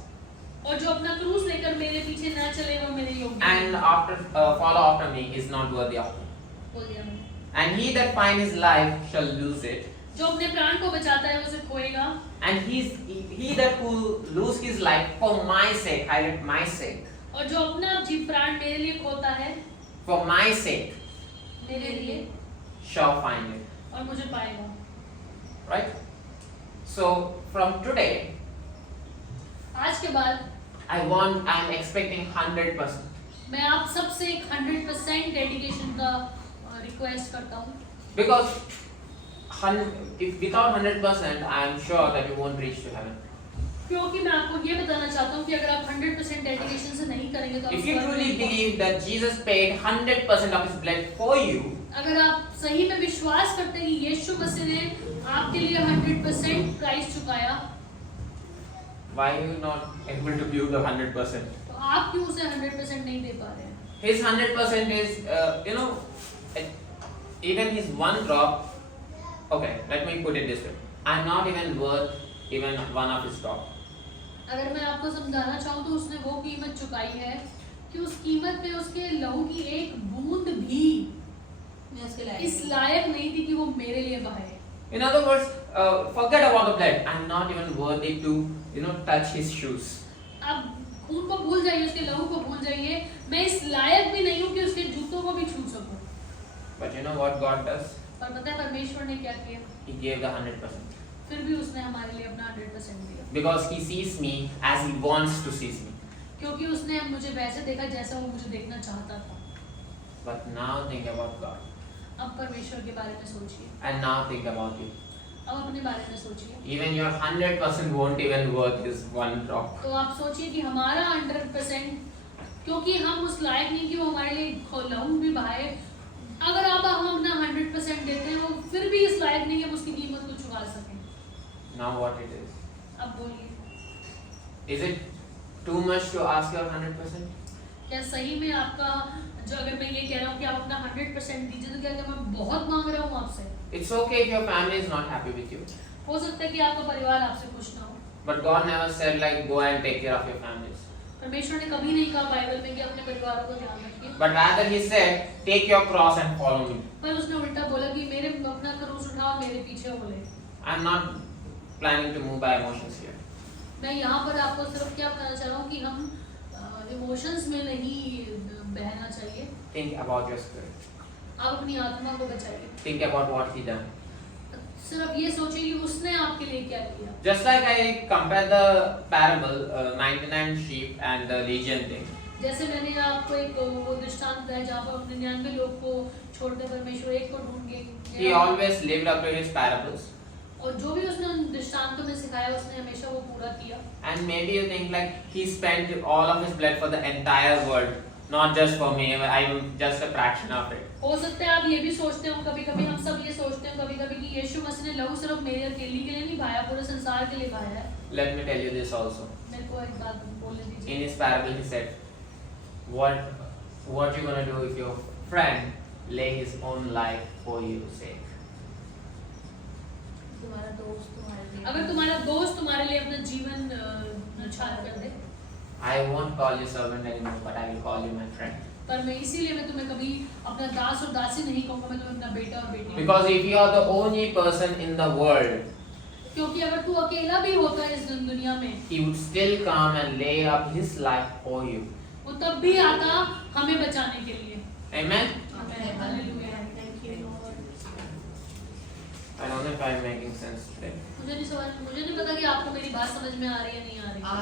और जो अपना क्रूस लेकर मेरे पीछे ना चले वह मेरे योग्य and नहीं। after follow after me is not worthy of me. बोल दिया मैंने। And he that find his life shall lose it. जो अपने प्राण को बचाता है उसे खोएगा। And he that who lose his life for my sake, highlight my sake, और जो अपना जीव प्राण मेरे लिए खोता है, for my sake मेरे लिए, shall find it. और मुझे पाएगा। Right? So from today, आज के बाद I'm expecting 100%. मैं आप सबसे 100% डेडिकेशन का रिक्वेस्ट करता हूँ। Because if without 100%, I am sure that you won't reach to heaven. क्योंकि मैं आपको ये बताना चाहता हूँ कि अगर आप 100% डेडिकेशन से नहीं करेंगे तो आप If you स्वर्ग truly नहीं पहुंच- believe that Jesus paid 100% of his blood for you, अगर आप सही में विश्वास करते हैं कि यीशु मसीह ने आपके लिए 100% प्राइस चुकाया, why are you not able to give the 100%? तो आप क्यों उसे 100% नहीं दे पा रहे हैं? His 100% is, even his one drop. Okay, let me put it this way. I'm not even worth even one of his drop. अगर मैं आपको समझाना चाहूँ तो उसने वो कीमत चुकाई है कि उस कीमत पे उसके लहू की एक बूंद भी मैं उसके लायक इस लायक नहीं थी कि वो मेरे लिए बहे। In other words, forget about the blood. I'm not even worthy to, touch his shoes. आप खून को भूल जाइए, उसके लहू को भूल जाइए, मैं इस लायक भी नहीं हूँ कि उसके जूतों को भी छू सकूं। But you know what God does? पर पता है परमेश्वर ने क्या किया? He gave the 100%. फिर भी उसने हमारे लिए अपना 100% दिया, Because he sees me as he wants to see me. क्योंकि उसने मुझे वैसे देखा जैसा वो मुझे देखना चाहता था। But now think about God. अब परमेश्वर के बारे में सोचिए, And now think about you. अब अपने बारे में सोचिए। Even your 100% won't even worth his one drop. तो आप सोचिए कि हमारा 100%, क्योंकि हम उस लायक नहीं कि वो हमारे लिए लहू भी बहाए, अगर आप हम अपना 100% देते हैं वो फिर भी इस लायक नहीं कि हम उसकी कीमत को चुका सकें। Now what it is? अब बोलिए, Is it too much to ask your 100%? क्या सही में आपका जो, अगर मैं ये कह रहा हूँ कि आप अपना 100% दीजिए तो क्या मैं बहुत मांग रहा हूँ आपसे? It's okay if your family is not happy with you. हो सकता है कि आपका परिवार आपसे खुश ना हो, But God never said like go and take care of your families. परमेश्वर ने कभी नहीं कहा बाइबल में कि अपने परिवारों का ध्यान रखिए, But rather he said take your cross and follow me. पर उसने उल्टा बोला कि मेरे अपना क्रूस उठाओ, मेरे पीछे बोले। I'm not planning to move by emotions here. मैं यहाँ पर आपको सिर्फ क्या बताना चाह रहा हूँ कि हम इमोशंस में नहीं बहना चाहिए। Think about your spirit. आप अपनी आत्मा को बचाइए। Think about what he done. सिर्फ ये सोचिए कि उसने आपके लिए क्या किया। Just like I compare the parable, 99 sheep and the legion thing. जैसे मैंने आपको एक वो दृष्टांत दिया जहाँ पर अपने 99 लोग को छोड़कर परमेश्वर एक को ढूंढ के He always lived up to his parables. और जो भी उसने उन दृष्टांतों में सिखाया उसने हमेशा वो पूरा किया। And maybe you think like he spent all of his blood for the entire world, not just for me. I'm just a fraction of it. हो सकता है आप ये भी सोचते हो कभी-कभी, हम सब ये सोचते हैं कभी-कभी कि यीशु मसीह ने लहू सिर्फ मेरे अकेले के लिए नहीं बहाया, पूरे संसार के लिए बहाया है। Let me tell you this also. मेरे को एक बात बोलने दीजिए। In his parable, he said, "What you gonna do if your friend lay his own life for your sake?" तुम्हारा दोस्त तुम्हारे लिए अगर तुम्हारा दोस्त तुम्हारे लिए अपना जीवन न्यौछावर कर दे, I won't call you servant anymore, but I will call you my friend. पर मैं इसीलिए मैं तुम्हें कभी अपना दास और दासी नहीं कहूँगा, मैं तुम्हें अपना बेटा और बेटी। Because if you are the only person in the world, क्योंकि अगर तू अकेला भी होता है इस दुनिया में, he would still come and lay up his life for you. वो तब भी आता हमें बचाने के लिए। Amen? आमीन, hallelujah. Thank you Lord. I don't know if I'm making sense today. मुझे नहीं पता कि आपको मेरी बात समझ में आ रही है नहीं आ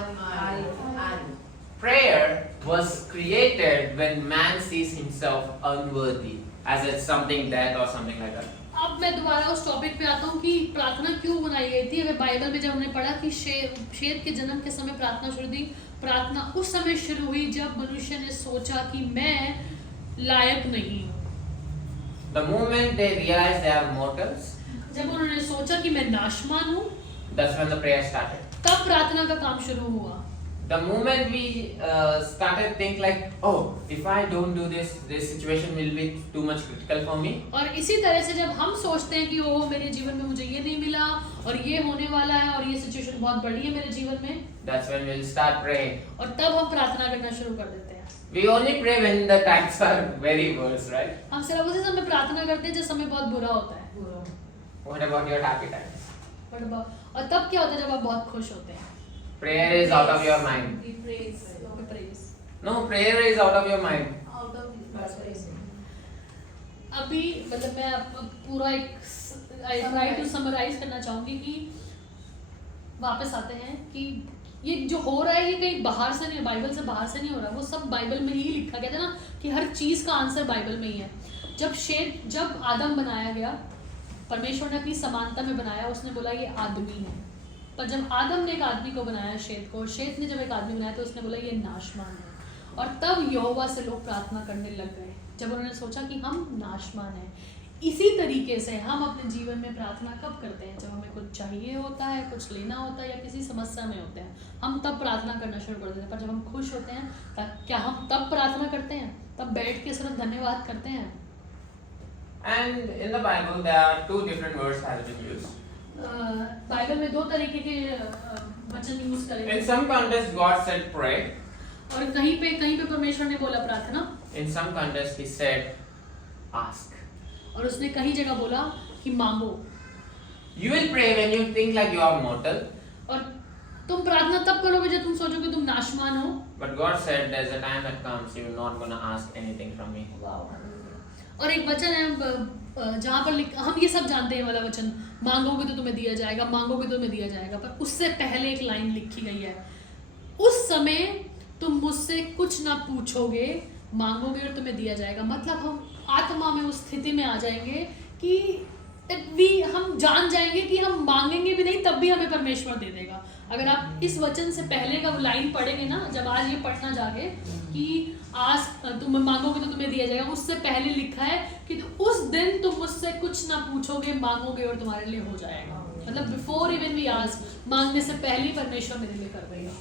रही। Prayer was created when man sees himself unworthy, as it's something dead or something like that. अब मैं दोबारा उस टॉपिक पे आता हूँ कि प्रार्थना क्यों बनाई गई थी। अगर बाइबल में जब हमने पढ़ा कि शेत के जन्म के समय प्रार्थना शुरू हुई, प्रार्थना उस समय शुरू हुई जब मनुष्य ने सोचा कि मैं लायक नहीं हूँ। The moment they realize they are mortals, जब उन्होंने सोचा कि मैं नाशवान हूँ, that's when the prayer started. तब प्रार्थना का काम शुरू हुआ। The moment we started think like, oh, if I don't do this, this situation will be too much critical for me. और इसी तरह से जब हम सोचते हैं कि ओह मेरे जीवन में मुझे ये नहीं मिला और ये होने वाला है और ये सिचुएशन बहुत बड़ी है मेरे जीवन में, That's when we'll start praying. और तब हम प्रार्थना करना शुरू कर देते हैं। We only pray when the times are very worse, right? हम सिर्फ उसी समय प्रार्थना करते हैं जब समय बहुत बुरा होता है। What about your happy times? और तब क्या होता है जब आप बहुत खुश होते हैं? Prayer is out of your mind. Praise। No, prayer is out of your mind. अभी मतलब मैं पूरा एक ट्राई टू समराइज करना चाहूंगी कि वापस आते हैं कि ये जो हो रहा है ये कहीं बाहर से नहीं, बाइबल से बाहर से नहीं हो रहा, वो सब बाइबल में ही लिखा गया था ना कि हर चीज का आंसर बाइबल में ही है। जब आदम बनाया गया, परमेश्वर ने अपनी समानता में बनाया, उसने बोला ये आदमी है। पर जब आदम ने एक आदमी को बनाया, शेत को, और शेत ने जब एक आदमी बनाया तो उसने बोला ये नाशवान है। और तब यहोवा से लोग प्रार्थना करने लग गए जब उन्होंने सोचा कि हम नाशवान हैं। इसी तरीके से हम अपने जीवन में प्रार्थना कब करते हैं? जब हमें कुछ चाहिए होता है, कुछ लेना होता है या किसी समस्या में होते हैं, हम तब प्रार्थना करना शुरू कर देते हैं। पर जब हम खुश होते हैं तब क्या हम तब प्रार्थना करते हैं? तब बैठ के सिर्फ धन्यवाद करते हैं? And in the Bible, there are two different words that have been used. Bible में दो तरीके के वचन यूज करे। In some context, God said pray. और कहीं पे परमेश्वर ने बोला प्रार्थना। In some context, He said ask. और उसने कहीं जगह बोला कि मांगो। You will pray when you think like you are mortal. और तुम प्रार्थना तब करोगे जब तुम सोचो कि तुम नाशवान हो। But God said there's a time that comes you're not gonna ask anything from me. और एक वचन है जहाँ पर हम ये सब जानते हैं वाला वचन, मांगोगे तो तुम्हें दिया जाएगा, मांगोगे तो तुम्हें दिया जाएगा। पर उससे पहले एक लाइन लिखी गई है, उस समय तुम मुझसे कुछ ना पूछोगे, मांगोगे और तुम्हें दिया जाएगा। मतलब हम आत्मा में उस स्थिति में आ जाएंगे कि हम जान जाएंगे कि हम मांगेंगे भी नहीं तब भी हमें परमेश्वर दे देगा। अगर आप इस वचन से पहले का लाइन पढ़ेंगे ना, जब आज ये पढ़ना जाके कि आज तुम मांगोगे तो तुम्हें दिया जाएगा, उससे पहले लिखा है कि उस दिन तुम मुझसे कुछ ना पूछोगे, मांगोगे और तुम्हारे लिए हो जाएगा। मतलब बिफोर इवन वी आस्क, मांगने से पहले परमेश्वर मेरे लिए कर देगा।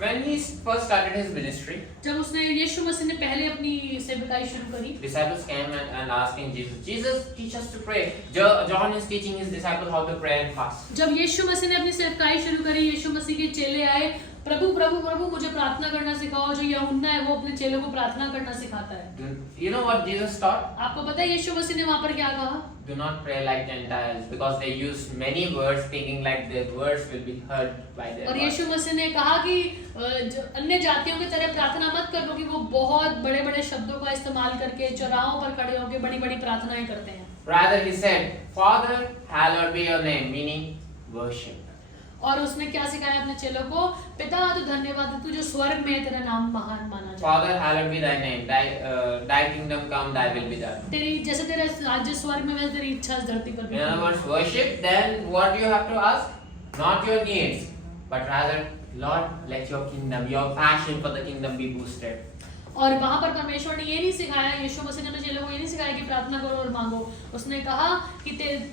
When he first started his ministry, जब उसने यीशु मसीह ने पहले अपनी सेवकाई शुरू करी, disciples came and asking Jesus, teach us to pray. John is teaching his disciples how to pray and fast. जब यीशु मसीह ने अपनी सेवकाई शुरू करी, यीशु मसीह के चेले आए प्रभु प्रभु प्रभु मुझे प्रार्थना करना सिखाओ। जो यूहन्ना है वो अपने चेलों को प्रार्थना करना सिखाता है। You know what Jesus taught? आपको पता है यीशु मसीह ने वहाँ पर क्या कहा? Do not pray like Gentiles, because they use many words thinking like their words will be heard by their और God. यीशु मसीह ने कहा कि अन्य जातियों की तरह प्रार्थना मत कर, क्योंकि वो बहुत बड़े बड़े शब्दों का इस्तेमाल करके चौराहों पर खड़े होकर बड़ी बड़ी प्रार्थनाएं करते हैं। Rather, he said, Father, hallowed be your name, meaning worship. और उसने क्या सिखाया अपने चेलों को? पिता तो धन्यवाद है, तू जो स्वर्ग में है तेरा नाम महान माना जाए। Father, hallowed be thy name. Thy kingdom come, thy will be done. तेरी जैसे तेरा राज्य स्वर्ग में वैसे तेरी इच्छा इस धरती पर भी। In other words, worship, then what you have to ask? Not your needs, but rather, Lord, let your kingdom, your passion for the kingdom be boosted. और वहाँ पर परमेश्वर ने ये नहीं सिखाया, यीशु मसीह ने अपने चेलों को ये नहीं सिखाया कि प्रार्थना करो और मांगो। उसने कहा कि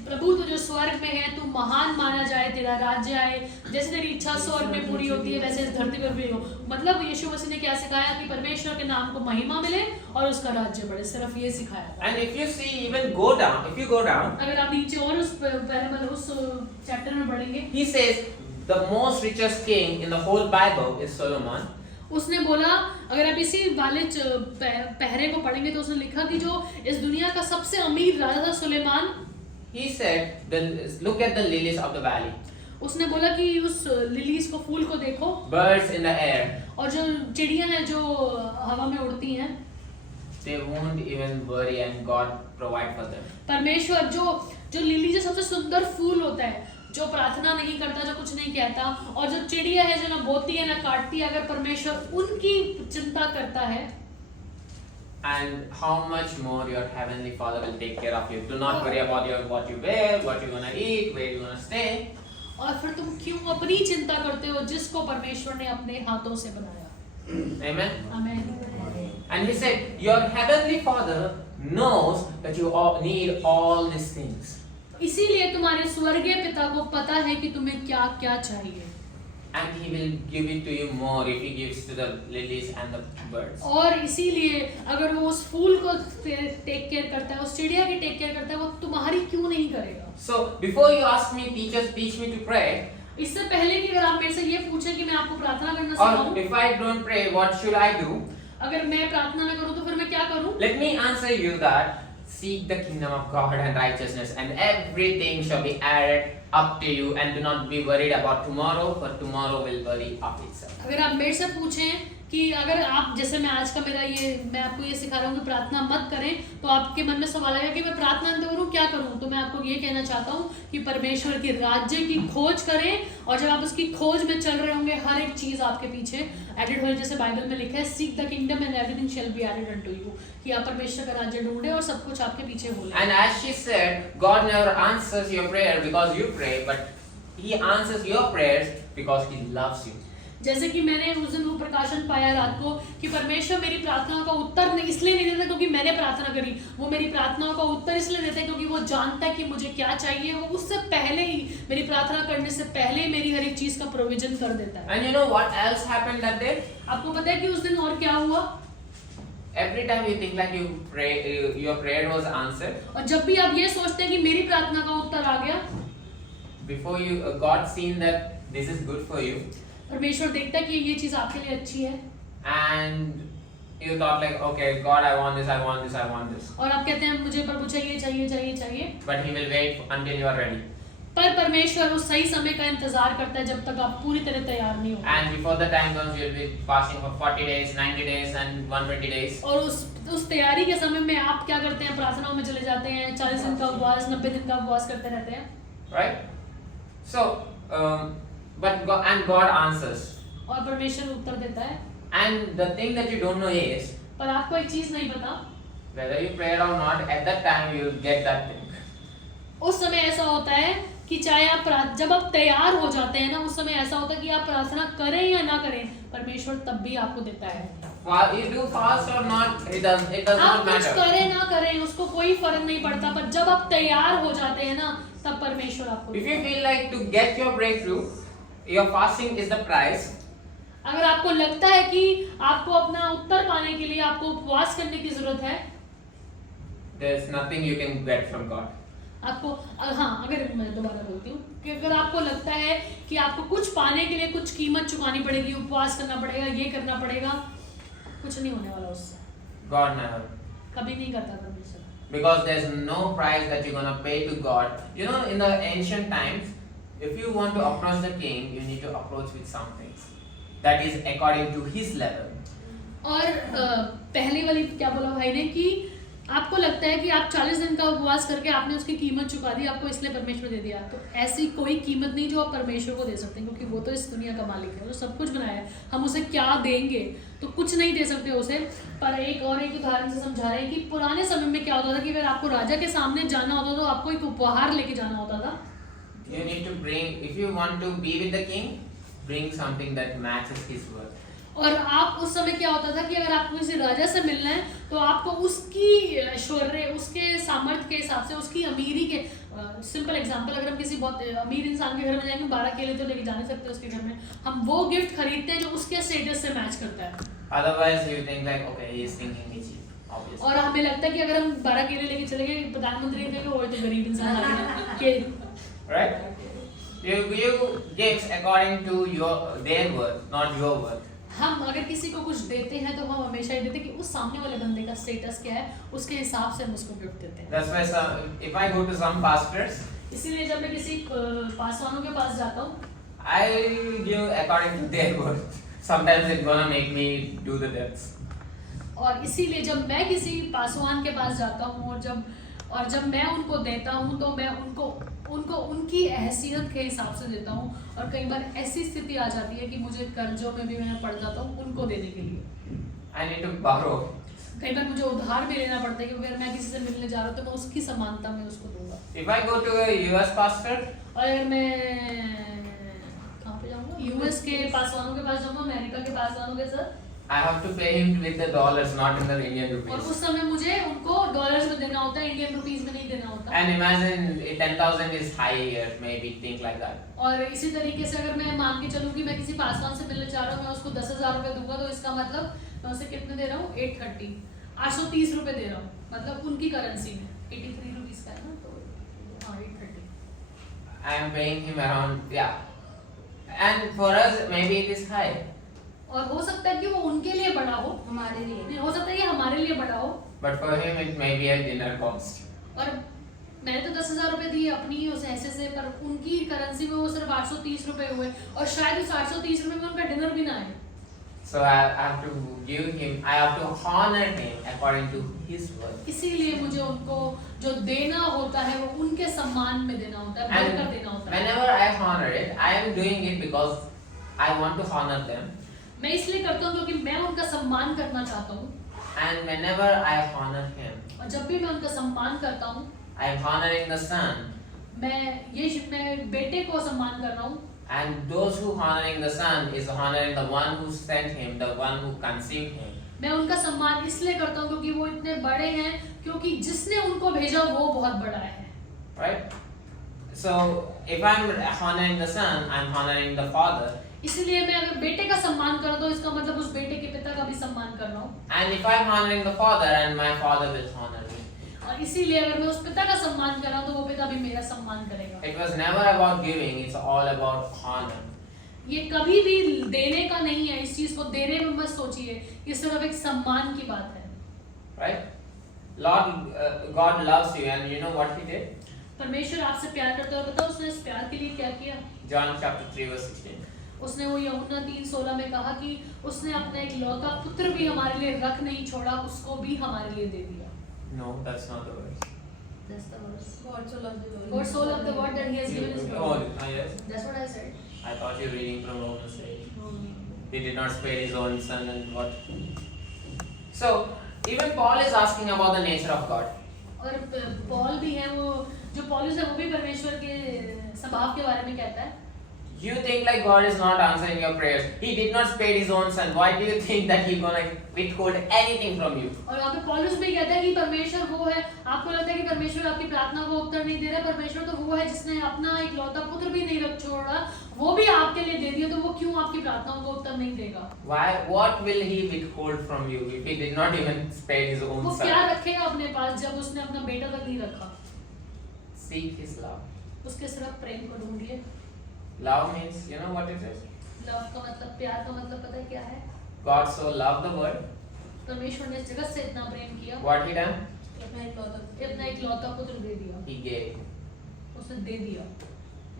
प्रभु तू जो स्वर्ग में है, तू महान माना जाए, तेरा राज्य आए, जैसे तेरी इच्छा स्वर्ग में पूरी होती है वैसे इस धरती पर भी हो। मतलब यीशु मसीह ने क्या सिखाया कि परमेश्वर के नाम को महिमा मिले और उसका राज्य बढ़े, सिर्फ ये सिखाया। And if you see, even go down, if you go down, अगर आप नीचे और उस पैराबल उस चैप्टर में बढ़ेंगे, he says the most richest king in the whole Bible is Solomon. उसने बोला, अगर आप इसी वाले पहरे को पढ़ेंगे तो उसने लिखा कि जो इस दुनिया का सबसे अमीर राजा था Suleman. He said, look at the lilies of the valley, उसने बोला कि उस लिलीज को, फूल को देखो, birds in the air, और जो चिड़ियां हैं जो हवा में उड़ती हैं, they won't even worry and God provide for them. परमेश्वर जो लिली जो सबसे सुंदर फूल होता है, जो प्रार्थना नहीं करता, जो कुछ नहीं कहता, और जो चिड़िया है जो ना बोती है ना काटती है, अगर परमेश्वर उनकी चिंता करता है, And how much more your heavenly Father will take care of you. Do not worry about what you wear, what you're gonna eat, where you're gonna stay. और फिर तुम क्यों अपनी चिंता करते हो जिसको परमेश्वर ने अपने हाथों से बनाया। Amen. आमीन। And he said, your heavenly Father knows that you all need all these things. इसीलिए तुम्हारे स्वर्गीय पिता को पता है कि तुम्हें क्या क्या चाहिए, And he will give it to you more if he gives to the lilies and the birds. और इसीलिए अगर वो उस फूल को टेक केयर करता है, उस चिड़िया की टेक केयर करता है, वो तुम्हारी क्यों नहीं करेगा। So before you ask me, teach me to pray, इससे पहले कि अगर आप मेरे से ये पूछें कि मैं आपको प्रार्थना करना सिखाऊं, or if I don't pray, what should I do? अगर मैं प्रार्थना ना करूं तो फिर मैं क्या करूं? Let me answer you that seek the kingdom of God and righteousness, and everything shall be added up to you, and do not be worried about tomorrow, for tomorrow will worry of itself. अगर आप मेरे से पूछें कि अगर आप, जैसे मैं आज का मैं आपको ये सिखा रहा हूँ कि प्रार्थना मत करें, तो आपके मन में सवाल आएगा कि मैं प्रार्थना न करूँ क्या करूँ। तो मैं आपको ये कहना चाहता हूँ कि परमेश्वर के राज्य की खोज करें, और जब आप उसकी खोज में चल रहे होंगे हर एक चीज आपके पीछे एडेड हो, जैसे बाइबल में लिखा है, seek the kingdom and everything shall be added unto you, कि आप परमेश्वर का राज्य ढूंढे और सब कुछ आपके पीछे हो जाए। And as she said, God never answers your prayer because you pray, but He answers your prayers because He loves you. जैसे कि मैंने उस दिन वो प्रकाशन पाया रात को कि परमेश्वर मेरी प्रार्थनाओं का उत्तर नहीं इसलिए नहीं देता क्योंकि मैंने प्रार्थना करी, वो मेरी प्रार्थनाओं का उत्तर इसलिए देता है क्योंकि वो जानता है कि मुझे क्या चाहिए। वो उससे पहले ही, मेरी प्रार्थना करने से पहले ही मेरी हर एक चीज का प्रोविजन कर देता है। And you know what else happened that day? आपको पता है कि उस दिन और क्या हुआ? Every time you think like you pray, your prayer was answered. और जब भी आप ये सोचते हैं कि मेरी प्रार्थना का उत्तर आ गया, Before you, God seen that this is good for you, परमेश्वर देखता है कि ये चीज आपके लिए अच्छी है, and you thought like, okay, God, I want this, I want this, I want this. और आप कहते हैं मुझे प्रभु चाहिए चाहिए चाहिए चाहिए, But He will wait until you are ready. पर परमेश्वर उस सही समय का इंतजार करता है जब तक आप पूरी तरह तैयार नहीं हो। And before the time comes, you will be fasting for 40 days, 90 days, and 120 days. और उस tैयारी के समय में आप क्या करते हैं? प्रार्थनाओं में चले जाते हैं, 40 दिन का उपवास, 90 दिन का उपवास करते रहते हैं, Right? So, God answers. और परमेश्वर उत्तर देता है। And the thing that you don't know is, पर आपको एक चीज नहीं पता, whether you prayed or not, at that time you will get that thing. उस समय ऐसा होता है कि चाहे आप जब आप तैयार हो जाते हैं ना, उस समय ऐसा होता है कि आप प्रार्थना करें या ना करें, परमेश्वर तब भी आपको देता है। You do fast or not, it does आप not कुछ matter. करें ना करें उसको कोई फर्क नहीं पड़ता, पर जब आप तैयार हो जाते हैं ना, तब परमेश्वर आपको If you feel like to get your breakthrough, your fasting is the price. अगर आपको लगता है कि आपको अपना उत्तर पाने के लिए आपको उपवास करने की जरूरत है, There's nothing you can get from God. आपको हाँ, अगर मैं दोबारा बोलती हूँ कि अगर आपको लगता है कि आपको कुछ पाने के लिए कुछ कीमत चुकानी पड़ेगी, उपवास करना पड़ेगा, ये करना पड़ेगा, कुछ नहीं होने वाला उससे। God never. कभी नहीं करता परमेश्वर। Because there's no price that you're gonna pay to God. You know, in the ancient times, if you want to approach the king, you need to approach with something that is according to his level. और पहले वाली क्या बोला भाई ने कि आपको लगता है कि आप 40 दिन का उपवास करके आपने उसकी कीमत चुका दी, आपको इसलिए परमेश्वर दे दिया, तो ऐसी कोई कीमत नहीं जो आप परमेश्वर को दे सकते हैं, क्योंकि वो तो इस दुनिया का मालिक है, वो सब कुछ बनाया है। हम उसे क्या देंगे, तो कुछ नहीं दे सकते उसे। पर एक उदाहरण से समझा रहे हैं कि पुराने समय में क्या होता था कि अगर आपको राजा के सामने जाना होता तो आपको एक उपहार लेके जाना होता था। You need to bring, if you want to be with the king, bring something that matches his worth. और आप उस समय क्या होता था कि अगर आपको किसी राजा से मिलना है तो आपको उसकी ऐश्वर्य, उसके सामर्थ्य के हिसाब से, उसकी अमीरी के सिंपल एग्जांपल, अगर हम किसी बहुत अमीर इंसान के घर में जाएंगे, 12 केले तो लेके जा नहीं सकते उसके घर में, हम वो गिफ्ट खरीदते हैं जो उसके स्टेटस से मैच करता है। Otherwise you think like, okay, he is thinking me cheap, obviously. और हमें लगता है कि अगर हम 12 केले लेके चले गए, प्रधानमंत्री देंगे, वो तो गरीब इंसान आ के Right? You gives according to their worth, not your worth. हम अगर किसी को कुछ देते हैं तो हम हमेशा ये देते हैं कि उस सामने वाले बंदे का स्टेटस क्या है, उसके हिसाब से हम उसको गिफ्ट देते हैं। That's why if I go to some pastors, इसीलिए जब मैं किसी पासवानों के पास जाता हूँ, I give according to their worth. Sometimes it's gonna make me do the debts. और इसीलिए जब मैं किसी पासवान के पास जाता हूँ और जब मैं उनको देता हूँ तो मैं उनको उनकी हैसियत के हिसाब से देता हूँ। और कई बार ऐसी स्थिति आ जाती है कि मुझे कर्जों में भी मैं पड़ जाता हूँ उनको देने के लिए। I need to borrow. कई बार मुझे उधार भी लेना पड़ता है कि अगर मैं किसी से मिलने जा रहा हूँ तो मैं उसकी समानता में उसको दूंगा। If I go to a US pastor, और अगर मैं कहाँ पे जाऊँगा, यूएस के पासवानों के पास जाऊँगा, अमेरिका के पासवानों के साथ, I have to pay him with the dollars, not in the Indian और rupees. उस समय मुझे उनको डॉलर्स में देना होता है, इंडियन रुपीस में नहीं देना होता। And imagine 10,000 is high here, maybe think like that. और इसी तरीके से अगर मैं मान के चलूँ कि मैं किसी पासवान से मिलने जा रहा हूँ, मैं उसको 10,000 रुपये दूंगा, तो इसका मतलब मैं उसे कितने दे रहा हूँ, 830 रुपये दे रहा हूँ, मतलब उनकी करेंसी में 83 रुपीस का है ना, तो हाँ 830। I am paying him around, yeah. And for us, maybe it is high. और हो सकता है कि वो उनके लिए बड़ा हो, हमारे लिए नहीं हो सकता है कि हमारे लिए बड़ा हो। But for him, it may be a dinner cost. और मैंने तो 10,000 रुपये दिए अपनी उस ऐसे से, पर उनकी करेंसी में वो सिर्फ 830 रुपये हुए, और शायद उस 830 रुपये में उनका डिनर भी ना आए। So I have to give him, I have to honor him according to his worth. इसीलिए मुझे उनको जो देना होता है वो उनके सम्मान में देना होता है, And बढ़कर देना होता है। whenever I honor it, I am doing it because I want to honor them. मैं इसलिए करता हूँ क्योंकि मैं उनका सम्मान करना चाहता हूँ, And whenever I honor him, और जब भी मैं उनका सम्मान करता हूँ, I am honoring the son. मैं बेटे को सम्मान कर रहा हूँ। And those who honoring the son is honoring the one who sent him, the one who conceived him. मैं उनका सम्मान इसलिए करता हूँ क्योंकि वो इतने बड़े हैं, क्योंकि जिसने उनको भेजा वो बहुत बड़ा है। Right? So if I'm honoring the son, I'm honoring the father. इसलिए मैं अगर बेटे का सम्मान कर दूं, इसका मतलब उस बेटे के पिता का भी सम्मान कर रहा हूँ। And if I'm honoring the father, and my father will honor me. और इसीलिए अगर मैं उस पिता का सम्मान कर रहा हूँ तो वो पिता भी मेरा सम्मान करेगा। It was never about giving; it's all about honor. ये कभी भी देने का नहीं है, इस चीज को देने में मत सोचिए, ये सिर्फ एक सम्मान की बात है। Right? God loves you, and you know what He did? परमेश्वर आपसे प्यार करता है, और बताओ उसने इस प्यार के लिए क्या किया? John chapter 3 verse 16. उसने वो यूहन्ना 3:16 में कहा कि उसने अपना एक लौता पुत्र भी हमारे लिए रख नहीं छोड़ा, उसको भी हमारे लिए दे दिया। No, that's not the verse. That's the verse. God so loved the world. God so loved the world that He has given His Oh, Son. yes. That's what I said. I thought you were reading from Romans 8. He did not spare His own Son, and what? So even Paul is asking about the nature of God. और Paul भी है, वो जो पौलुस है वो भी परमेश्वर के स्वभाव के बारे में कहता है। You think like God is not answering your prayers. He did not spare His own Son. Why do you think that He's gonna withhold anything from you? और वहाँ पे पौलुस भी कहता है कि परमेश्वर वो है, आपको लगता है कि परमेश्वर आपकी प्रार्थना को उत्तर नहीं दे रहा, परमेश्वर तो वो है जिसने अपना एक लौता पुत्र भी नहीं रख छोड़ा, वो भी आपके लिए दे दिया, तो वो क्यों आपकी प्रार्थनाओं को उत्तर नहीं देगा? Why? What will He withhold from you if He did not even spare His own वो क्या Son? रखेगा अपने पास जब उसने अपना बेटा तक नहीं रखा? seek His love. उसके सिर्फ प्रेम को ढूंढिए। Love means, you know what it is? Love का मतलब, प्यार का मतलब पता है क्या है? God so loved the world. परमेश्वर ने इस जगत से इतना प्रेम किया, What He done? अपना इकलौता पुत्र दे दिया, He gave. उसने दे दिया।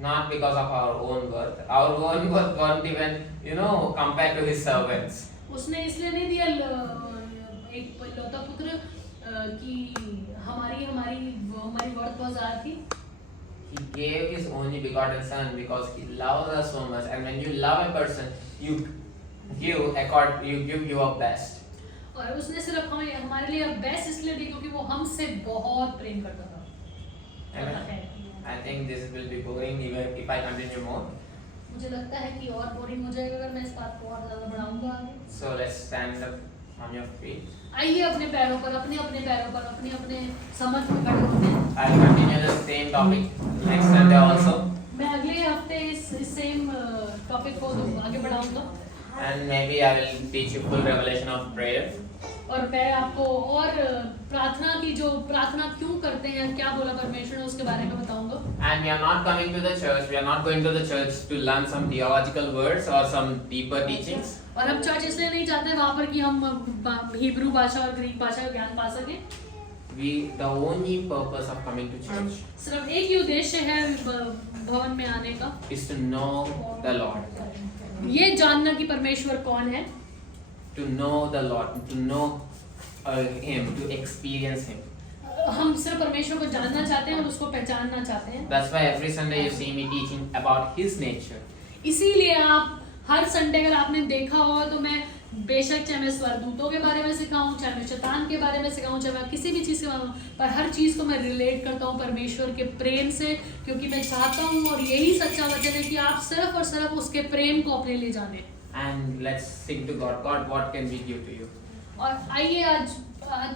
Not because of our own worth. Our own worth won't even, you know, compare to His servants. उसने इसलिए नहीं दिया एक इकलौता पुत्र कि हमारी वर्थ बहुत ज्यादा थी। He gave His only begotten Son because He loves us so much. And when you love a person, you give your best. और उसने सिर्फ हमारे लिए बेस्ट इसलिए दी क्योंकि वो हमसे बहुत प्रेम करता था। Amen. I think this will be boring even if I continue more. मुझे लगता है कि और बोरिंग हो जाएगा अगर मैं इस बात को और ज्यादा बढ़ाऊंगा आगे। So let's stand up on your feet. आइए अपने पैरों पर, अपने समझ में खड़े होते हैं। I will continue the same topic next Sunday also. मैं अगले हफ्ते इस सेम टॉपिक को आगे बढ़ाऊंगा। And maybe I will teach you full revelation of prayer. और मैं आपको और प्रार्थना की जो प्रार्थना क्यों करते हैं, क्या बोला परमेश्वर ने, उसके बारे में बताऊंगा। And we are not coming to the church. We are not going to the church to learn some theological words or some deeper teachings. और हम चर्च इसलिए नहीं जाते हैं वहाँ पर कि हम हिब्रू भाषा और ग्रीक भाषा का ज्ञान पा सकें। The only purpose of coming to church सिर्फ एक ही उद्देश्य है भवन में आने का, is to know the Lord. ये जानना कि परमेश्वर कौन है, To know the Lord, to know Him, to experience Him. हम सिर्फ परमेश्वर को जानना चाहते हैं और उसको पहचानना चाहते हैं। That's why every Sunday you see me teaching about His nature. इसीलिए आप हर संडे अगर आपने देखा होगा तो मैं बेशक चाहे मैं स्वर्गदूतों के बारे में सिखाऊं, चाहे मैं शैतान के बारे में सिखाऊं, चाहे मैं किसी भी चीज़ के बारे में, पर हर चीज़ को मैं रिलेट करता हूं परमेश्वर के प्रेम से, क्योंकि मैं चाहता हूं और यही सच्चा वचन है कि आप सिर्फ और सिर्फ उसके प्रेम को अपने लिए जाने। And let's sing to God. God, what can we give to you? और आइए आज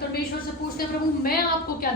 परमेश्वर से पूछते हैं, प्रभु मैं आपको क्या